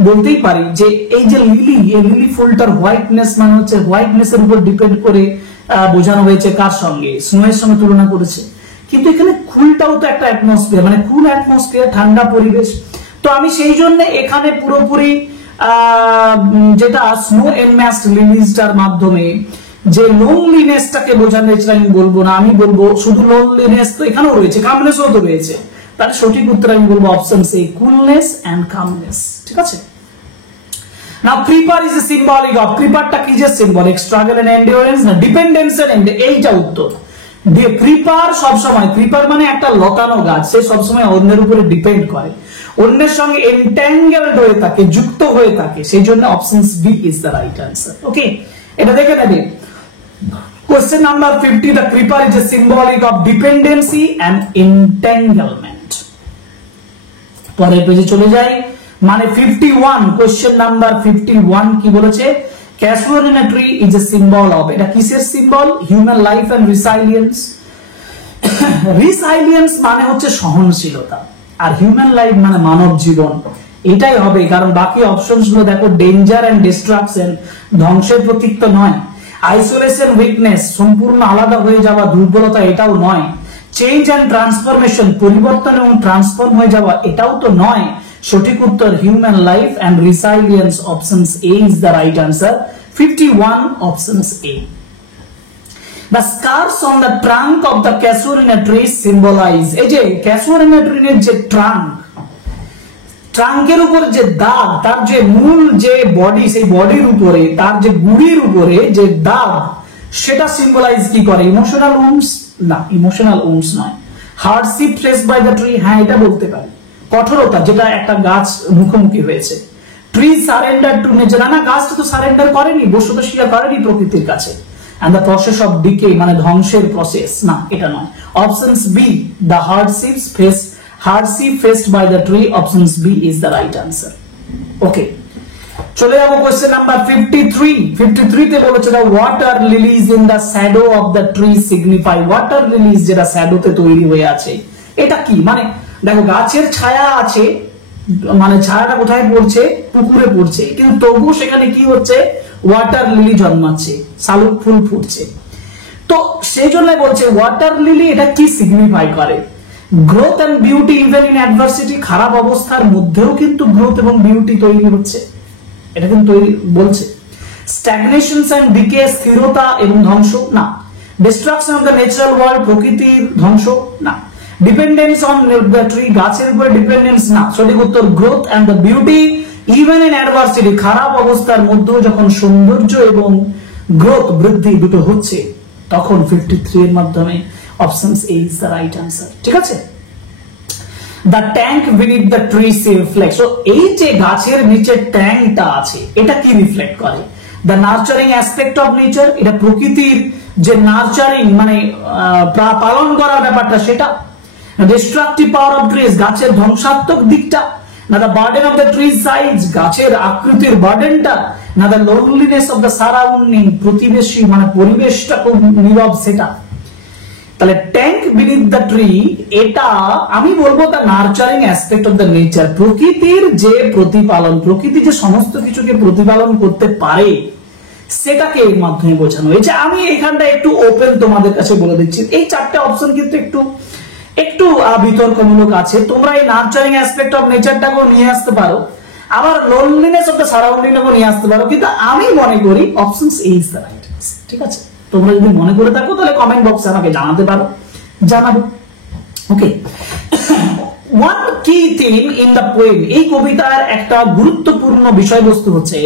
বলতেই পারি যে এই যে লিলি, এই লিলি ফুলটার হোয়াইটনেস মানে হচ্ছে হোয়াইটনেস এর উপর ডিপেন্ড করে বোঝানো হয়েছে কার সঙ্গে, স্নোয়ের সঙ্গে তুলনা করেছে। কিন্তু এখানে কুলটাও তো একটা অ্যাটমসফিয়ার, মানে কুল অ্যাটমসফিয়ার, ঠান্ডা পরিবেশ। তো আমি সেই জন্য এখানে পুরোপুরি যেটা স্নো এনম্যাস্ট লিলিজটার মাধ্যমে যে লোনলিনেসটাকে বোঝানো হয়েছে আমি বলবো না, আমি বলবো শুধু লোনলিনেস তো এখানেও রয়েছে, কামনেসও তো রয়েছে। তার সঠিক উত্তর আমি বলবো option C, coolness and calmness. ঠিক আছে। Now creeper is a symbolic of, ক্রিপারটা কি যে সিম্বলিক, স্ট্রাগল এন্ড এন্ডিওরেন্স না ডিপেন্ডেন্স এন্ড, এইটা উত্তর। ক্রিপার সবসময়, ক্রিপার মানে একটা লতানো গাছ, সে সবসময় অন্যের উপরে ডিপেন্ড করে, অন্যের সঙ্গে এনট্যাঙ্গেলড হয়ে থাকে, যুক্ত হয়ে থাকে, সেই জন্য option B is the right answer. Okay, এটা দেখে নেবে। Question number 50, the creeper is a symbolic of dependency and entanglement. পরের পেজে চলে যাই, মানে 51, কোশ্চেন নাম্বার 51 কি বলেছে, casuarina tree is a symbol of, এটা কিসের সিম্বল, হিউম্যান লাইফ এন্ড রিসাইলিয়েন্স। রিসাইলিয়েন্স মানে হচ্ছে সহনশীলতা, আর হিউম্যান লাইফ মানে মানব জীবন, এটাই হবে। কারণ বাকি অপশনস গুলো দেখো, ডেঞ্জার এন্ড ডিস্ট্রাকশন, ধ্বংসের প্রতীক তো নয়। আইসোলেশন, উইকনেস, সম্পূর্ণ আলাদা হয়ে যাওয়া, দুর্বলতা, এটাও নয়। চেঞ্জ এন্ড ট্রান্সফরমেশন, পরিবর্তন এবং ট্রান্সফর্ম হয়ে যাওয়া, এটাও তো নয়। সঠিক উত্তর human life and resilience, option A is the right answer. 51, option A. The scars on the trunk of the casuarina tree symbolize, এই যে casuarina tree এর যে ট্রাঙ্কের উপর যে দাগ, তার যে মূল যে বডি, সেই বডির উপরে, তার যে গুড়ির উপরে যে দাগ, সেটা সিম্বলাইজ কি করে, ইমোশনাল উন্ডস না, ইমোশনাল উন্ডস নয়। Hardship faced by the tree, হ্যাঁ এটা বলতে পারি, কঠোরতা যেটা একটা গাছ মুখোমুখি হয়েছে। ট্রি সারেন্ডার টু নেচার, না গাছটা তো সারেন্ডার করেনি, বস্তুত স্বীকার করেনি প্রকৃতির কাছে। and the process of decay মানে ধ্বংসের প্রসেস, না এটা নয়। Options B, the hardship faced by the tree, options B is the right answer. Okay, চলে যাবো কোশ্চেন নাম্বার 53। 53 তে বলেছে the water lilies in the shadow of the tree signify, water lilies যেটা শ্যাডোতে তৈরি হয়ে আছে, এটা কি, মানে দেখো গাছের ছায়া আছে, মানে ছায়াটা কোথায় পড়ছে, পুকুরে পড়ছে, কিন্তু তবুও সেখানে কি হচ্ছে, ওয়াটার লিলি জন্মাচ্ছে, শালুক ফুল ফুটছে। তো সেই জন্য বলছে ওয়াটার লিলি এটা কি সিগনিফাই করে, growth and beauty even in adversity, খারাপ অবস্থার মধ্যেও কিন্তু গ্রোথ এবং বিউটি তৈরি হচ্ছে, এটা কিন্তু তৈরি বলছে। স্ট্যাগনেশন এন্ড ডিকে, স্থিরতা এবং ধ্বংস না। Destruction of the natural world, প্রকৃতির ধ্বংস না। ডিপেন্ডেন্স অন দ্য ট্রি, গাছের উপরে ডিপেন্ডেন্স না। সঠিক উত্তর growth and the beauty even in adversity, খারাপ অবস্থার মধ্যেও যখন সৌন্দর্য এবং গ্রোথ, বৃদ্ধি দুটো হচ্ছে, তখন 53 এর মাধ্যমে option A is the right answer. ঠিক আছে। The tank beneath the tree reflects, so এই যে গাছের নিচে ট্যাঙ্কটা আছে, এটা কি রিফ্লেক্ট করে, the nurturing aspect of nature, এটা প্রকৃতির যে নার্চারিং মানে পালন করার ব্যাপারটা, সেটা। ডিস্ট্রাকটিভ পাওয়ার অফ ট্রিজ, গাছের ধ্বংসাত্মক দিকটা, না the burden of the trees size, গাছের আকৃতির বার্ডেনটা, না the loneliness of the surrounding, প্রতিবেশী মানে পরিবেশটা খুব নীরব, সেটা। তাহলে ট্যাঙ্ক বিনিথ দ্য ট্রি, এটা আমি বলবো the nurturing aspect of the nature, প্রকৃতির যে প্রতিপালন, প্রকৃতি যে সমস্ত কিছুকে প্রতিপালন করতে পারে, সেটাকে এর মাধ্যমে বোঝানো হয়েছে। আমি এখানটা একটু ওপেন তোমাদের কাছে বলে দিচ্ছি, এই চারটে অপশন কিন্তু একটু বিতর্কমূলক আছে, তোমরা এই নার্চারিং অ্যাসপেক্ট অফ নেচারটাকেও নিয়ে আসতে পারো, আবার লোনলিনেস অফ দ্য সারাউন্ডিংটাকেও নিয়ে আসতে পারো, কিন্তু আমি মনে করি option A is the right. ঠিক আছে, তোমরা যদি মনে করে থাকো তাহলে কমেন্ট বক্সে আমাকে জানাতে পারো, জানাবো। ওকে, ওয়ান কি থিম ইন দ্য পোয়েম, এই কবিতার একটা গুরুত্বপূর্ণ বিষয়বস্তু হচ্ছে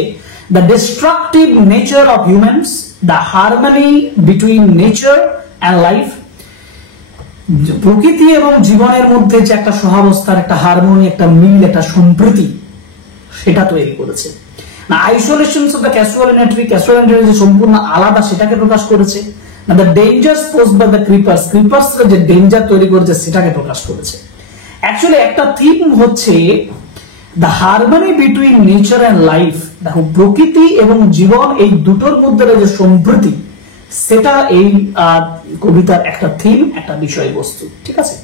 the destructive nature of humans, the harmony between nature and life, প্রকৃতি এবং জীবনের মধ্যে যে একটা সহাবস্থার, একটা হারমোনি, একটা মিল, একটা সম্প্রীতি, সেটা তৈরি করেছে। না isolation of the casuarina tree, casuarina tree যে সম্পূর্ণ আলাদা, সেটাকে প্রকাশ করেছে। না the dangers posed by the creepers, ক্রিপার্সরা যে ডেঞ্জার তৈরি করেছে, সেটাকে প্রকাশ করেছে। অ্যাকচুয়ালি একটা থিম হচ্ছে the harmony between nature and life, দেখো প্রকৃতি এবং জীবন এই দুটোর মধ্যে যে সম্প্রীতি, সেটা এই কবিতার একটা থিম, একটা বিষয়বস্তু, ঠিক আছে।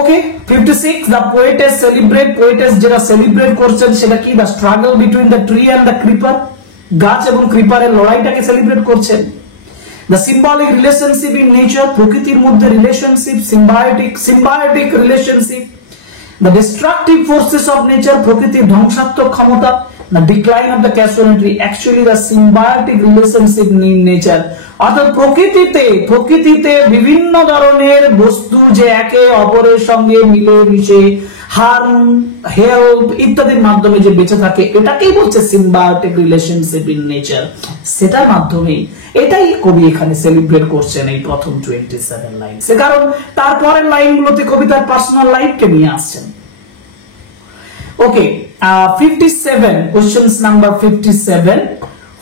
Okay, 56 the poetess celebrate, poetess যেটা সেলিব্রেট করছেন সেটা কি? The struggle between the tree and the creeper, গাছ এবং ক্রিপারের লড়াইটাকে সেলিব্রেট করছেন। The symbolic relationship in nature, প্রকৃতির মধ্যে relationship, symbiotic relationship. The destructive forces of nature, প্রকৃতির ধ্বংসাত্মক ক্ষমতা। The decline of the casualty, actually the symbiotic relationship in nature, অর্থাৎ প্রকৃতিতে বিভিন্ন ধরনের বস্তু যে একে অপরের সঙ্গে মিলে মিশে হার্ম, হেল্প ইত্যাদির মাধ্যমে যে বেঁচে থাকে, এটাকেই বলছে সিম্বায়োটিক রিলেশনশিপ ইন নেচার। সেটার মাধ্যমে এটাই কবি এখানে সেলিব্রেট করছেন এই প্রথম 27 লাইন। সে কারণ তারপরের লাইনগুলোতে কবি তার পার্সোনাল লাইফকে নিয়ে আসছেন। Okay, 57, questions number 57.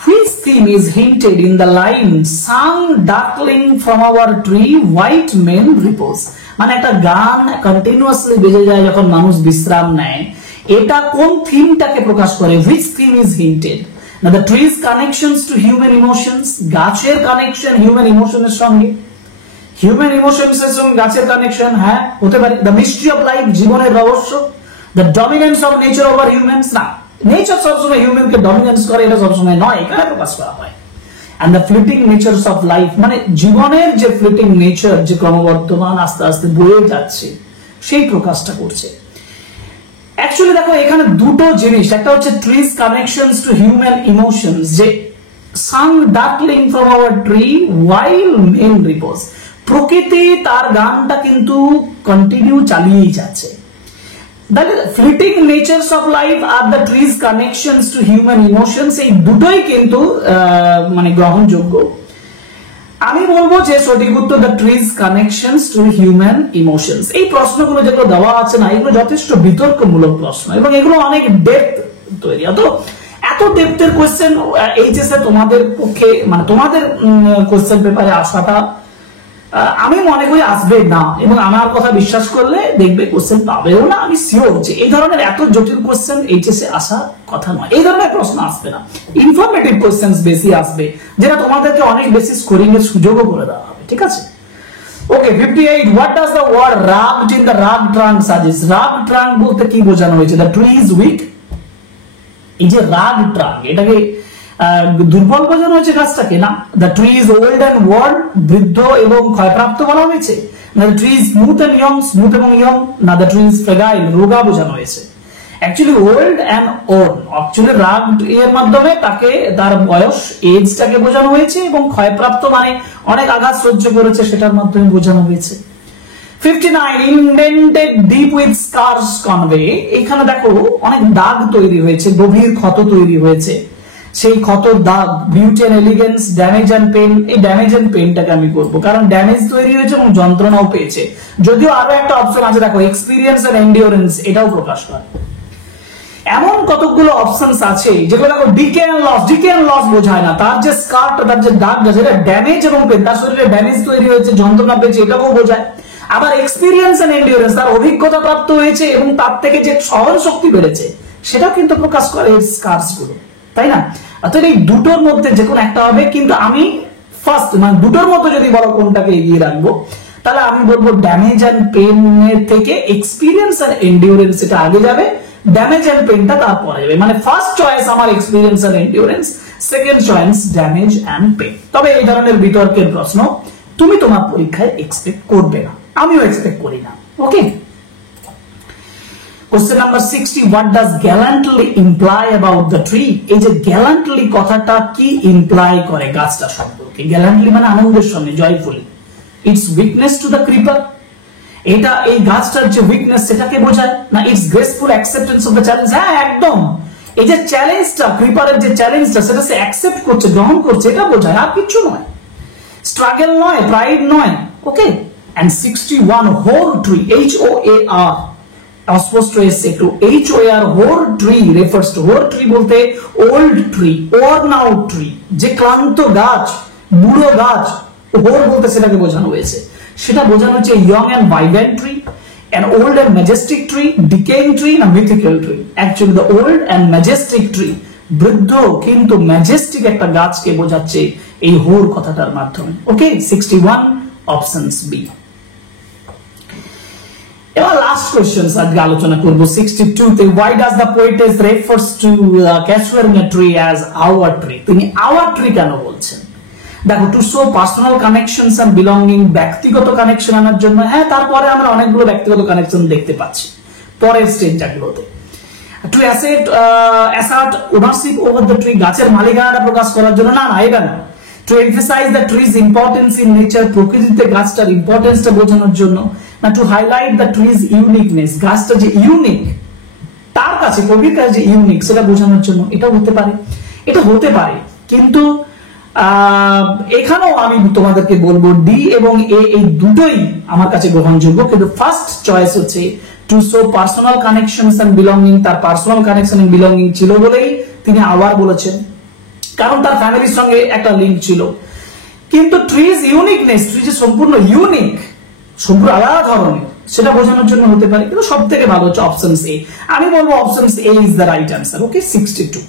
Which theme is hinted in the line "Sun darkling from our tree, white men repose"? মানে একটা গান কন্টিনিউয়াসলি বেজে যায় যখন মানুষ বিশ্রাম নেয়, এটা কোন থিমটাকে প্রকাশ করে? Which theme is hinted? Now the tree's connections to human emotions, গাছের কানেকশন হিউম্যান ইমোশনের সঙ্গে, হিউম্যান ইমোশনস এর সঙ্গে গাছের কানেকশন, হ্যাঁ হতে পারে। দ্য মিস্ট্রি অফ লাইফ, জীবনের রহস্য। The dominance of nature over humans, না নেচার সবসময় হিউম্যানকে ডমিনেন্স করে এটা সবসময় নয়, এখানে প্রকাশ করা হয়। and the fleeting natures of life, মানে জীবনের যে ফ্লিটিং নেচার, যে ক্রমবর্ধমান আস্তে আস্তে বয়ে যাচ্ছে, সেই প্রকাশটা করছে। অ্যাকচুয়ালি দেখো এখানে দুটো জিনিস, একটা হচ্ছে tree's connections to human emotions, যে sun darkling from our tree while men repose, প্রকৃতি তার গানটা কিন্তু কন্টিনিউ চালিয়েই যাচ্ছে। That is, fleeting natures of life are the trees connections to human emotions, এই দুটোই কিন্তু মানে গ্রহণযোগ্য। আমি বলবো যে সঠিক উত্তর the trees connections to human emotions। এই প্রশ্নগুলো যেগুলো দেওয়া আছে না, এগুলো যথেষ্ট বিতর্কমূলক প্রশ্ন এবং এগুলো অনেক ডেপথ তৈরি। এত ডেপথের কোশ্চেন এইচএস এ তোমাদের পক্ষে, মানে তোমাদের কোশ্চেন পেপারে আসাটা আমি মনে করি আসবে না, এবং আমার কথা বিশ্বাস করলে দেখবে কোশ্চেন পাবেও না। আমি শিওর যে এই ধরনের এত জটিল কোশ্চেন এইচএস এ আসার কথা নয়, এই ধরনের প্রশ্ন আসবে না। ইনফরমেটিভ কোশ্চেন বেশি আসবে, যেটা তোমাদেরকে অনেক বেশি স্কোরিং এর সুযোগও করে দেওয়া হবে, ঠিক আছে। Okay, 58, what does the word rugged in the rugged trunk suggest? Rugged trunk বলতে কি বোঝানো হয়েছে? The tree is weak. এই যে রাগ ট্রাঙ্ক, এটাকে দুর্বল বোঝানো হয়েছে গাছটাকে? না। The tree is old and weathered, বৃদ্ধ এবং ক্ষয়প্রাপ্ত বলা হয়েছে? না। The tree is smooth and young, smooth এবং ইয়ং? না। দ্য ট্রি ইজ ফ্রেগাইল, রোগা বোঝানো হয়েছে? Actually old and old, actually rugged এর মাধ্যমে তাকে তার বয়স, এজটাকে বোঝানো হয়েছে, এবং ক্ষয়প্রাপ্ত মানে অনেক আঘাত সহ্য করেছে, সেটার মাধ্যমে বোঝানো হয়েছে। 59, ইনডেন্টেড ডিপ উইথ স্কার্স কনভে, এখানে দেখো অনেক দাগ তৈরি হয়েছে, গভীর ক্ষত তৈরি হয়েছে। সেই ক্ষতর দাগ, beauty and elegance, damage and pain. এই ড্যামেজ এন্ড পেনটাকে আমি করবো, কারণ ড্যামেজ তৈরি হয়েছে এবং যন্ত্রণাও পেয়েছে। যদিও আরো একটা অপশন আছে, দেখো এক্সপিরিয়েন্স এন্ড এন্ডিওরেন্স, এটাও প্রকাশ করে। এমন কতগুলো অপশনস আছে যেগুলো দেখো decay and loss, decay and loss বোঝায় না, তার যে স্কারটা, তার যে দাগটা, সেটা ড্যামেজ এবং পেন, তার শরীরে ড্যামেজ তৈরি হয়েছে, যন্ত্রণা পেয়েছে, এটাকেও বোঝায়। আবার এক্সপিরিয়েন্স এন্ড এন্ডিওরেন্স, তার অভিজ্ঞতা প্রাপ্ত হয়েছে এবং তার থেকে যে সহন শক্তি বেড়েছে, সেটাও কিন্তু প্রকাশ করে এই স্কার্স গুলো, তাই না? অর্থাৎ এই দুটোর মধ্যে যে কোনো একটা হবে, কিন্তু আমি ফার্স্ট মানে দুটোর মধ্যে যদি বলো কোনটাকে এগিয়ে রাখবো, তাহলে আমি বলবো ড্যামেজ এন্ড পেন এর থেকে এক্সপিরিয়েন্স আর এন্ডিওরেন্স এটা আগে যাবে, ড্যামেজ এন্ড পেনটা তারপরে যাবে। মানে ফার্স্ট চয়েস আমার এক্সপিরিয়েন্স আর endurance, second choice damage and pain. তবে এই ধরনের বিতর্কের প্রশ্ন তুমি তোমার পরীক্ষায় এক্সপেক্ট করবে না, আমিও এক্সপেক্ট করি না। ওকে, question number 60, what does gallantly imply about the tree? এই যে গ্যালান্টলি কথাটা কি ইমপ্লাই করে গাছটা সম্পর্কে? গ্যালান্টলি মানে আনন্দের সঙ্গে, joyfully. It's weakness two the creeper, এটা এই গাছটার যে উইকনেস সেটাকে বোঝায়? না it's graceful acceptance of the challenge? হ্যাঁ একদম, এই যে চ্যালেঞ্জটা, ক্রিপারের যে চ্যালেঞ্জটা, সেটা সে অ্যাকসেপ্ট করছে, গ্রহণ করছে, এটা বোঝায়, আর কিছু নয়। স্ট্রাগল নয়, প্রাইড নয়। Okay, and 61, hoar tree, HOAR, অস্পষ্ট এসে একটু, HOAR, hoar tree refers to, hoar tree বলতে old tree, worn out tree, যে ক্লান্ত গাছ, বুড়ো গাছ, হোর বলতে সেটাকে বোঝানো হয়েছে। সেটা বোঝানো হচ্ছে young and vibrant tree, an old and majestic tree, decaying tree, না mythical tree? Actually the old and majestic tree, বৃদ্ধ কিন্তু ম্যাজেস্টিক একটা গাছকে বোঝাচ্ছে, এই হোর কথাটার মাধ্যমে। ওকে, 61 অপশনস বি। এবার লাস্ট কোশ্চেনস আজকে আলোচনা করব 62 তে। why does the poetess refers to casuarina tree as our tree? তিনি our tree কেন বলছেন? দেখো, to show personal connections and belonging, ব্যক্তিগত কানেকশন আনার জন্য। হ্যাঁ, তারপরে আমরা অনেকগুলো ব্যক্তিগত কানেকশন দেখতে পাচ্ছি পরের স্টেজগুলোতে। To assert ownership over the tree, গাছের মালিকানাটা প্রকাশ করার জন্য। না, এটা না। To emphasize the tree's importance in nature, প্রকৃতিতে গাছটার ইম্পর্টেন্সটা বোঝানোর জন্য। না, to highlight the tree's uniqueness, গাছটা যে ইউনিক, তার কাছে, কবির কাছে যে ইউনিক, সেটা বোঝানোর জন্য। এটা হতে পারে, এটা হতে পারে, কিন্তু এখানেও আমি তোমাদেরকে বলবো ডি এবং এ, এই দুটোই আমার কাছে গ্রহণযোগ্য, কিন্তু ফার্স্ট চয়েস হচ্ছে to show personal connections and belonging. তার পার্সোনাল কানেকশন এন্ড বিলঙ্গিং ছিল বলেই তিনি আওয়ার বলেছেন, কারণ তার ফ্যামিলির সঙ্গে একটা লিঙ্ক ছিল। কিন্তু ট্রিজ ইউনিকনেস, ট্রি যে সম্পূর্ণ ইউনিক, সম্পূর্ণ আলাদা ধরনের, সেটা বোঝানোর জন্য হতে পারে। কিন্তু সব থেকে ভালো হচ্ছে অপশন এ। আমি বলবো option A is the right answer. Okay, 62।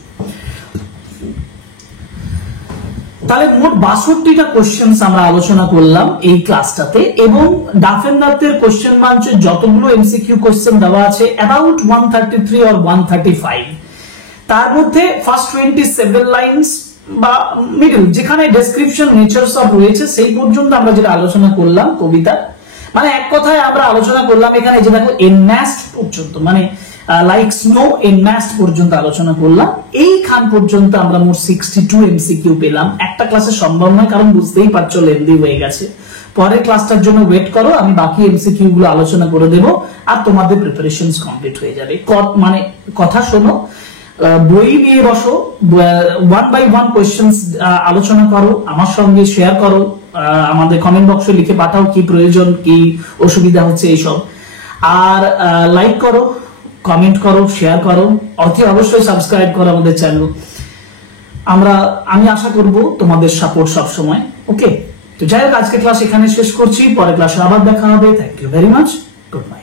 তাহলে মোট 62টা কোশ্চেন্স আমরা আলোচনা করলাম এই ক্লাসটাতে, এবং ডাফেনদারদের কোশ্চেন মাঞ্চে যতগুলো এমসিকিউ কোশ্চেন দেওয়া আছে অ্যাবাউট 133 অর 135, তার মধ্যে ফার্স্ট 27 লাইনস বা মিডল, যেখানে ডেসক্রিপশন নেচারস অফ রয়েছে, সেই পর্যন্ত আমরা যেটা আলোচনা করলাম কবিতা, মানে এক কথায় আমরা আলোচনা করলাম এখানে যে দেখো এনম্যাস্ট পর্যন্ত, মানে লাইক স্নো এনম্যাস্ট পর্যন্ত আলোচনা করলাম। এইখান পর্যন্ত আমরা মোট 62 এমসিকিউ পেলাম। একটা ক্লাসে সম্ভব নয়, কারণ বুঝতেই পারছো লেন্দি হয়ে গেছে। পরের ক্লাসটার জন্য ওয়েট করো, আমি বাকি এমসিকিউ গুলো আলোচনা করে দেবো, আর তোমাদের প্রিপারেশনস কমপ্লিট হয়ে যাবে। মানে কথা শোনো, বই নিয়ে বসো, 1 by 1 কোয়েশ্চেন্স আলোচনা করো, আমার সঙ্গে শেয়ার করো, আমাদের কমেন্ট বক্সে লিখে পাঠাও কি প্রয়োজন, কি অসুবিধা হচ্ছে এইসব। আর লাইক করো, কমেন্ট করো, শেয়ার করো, অতি অবশ্যই সাবস্ক্রাইব করো আমাদের চ্যানেল। আমি আশা করব তোমাদের সাপোর্ট সব সময়। ওকে, তো যাই হোক, আজকে ক্লাস এখানে শেষ করছি, পরে ক্লাসে আবার দেখা হবে। Thank you very much, good by.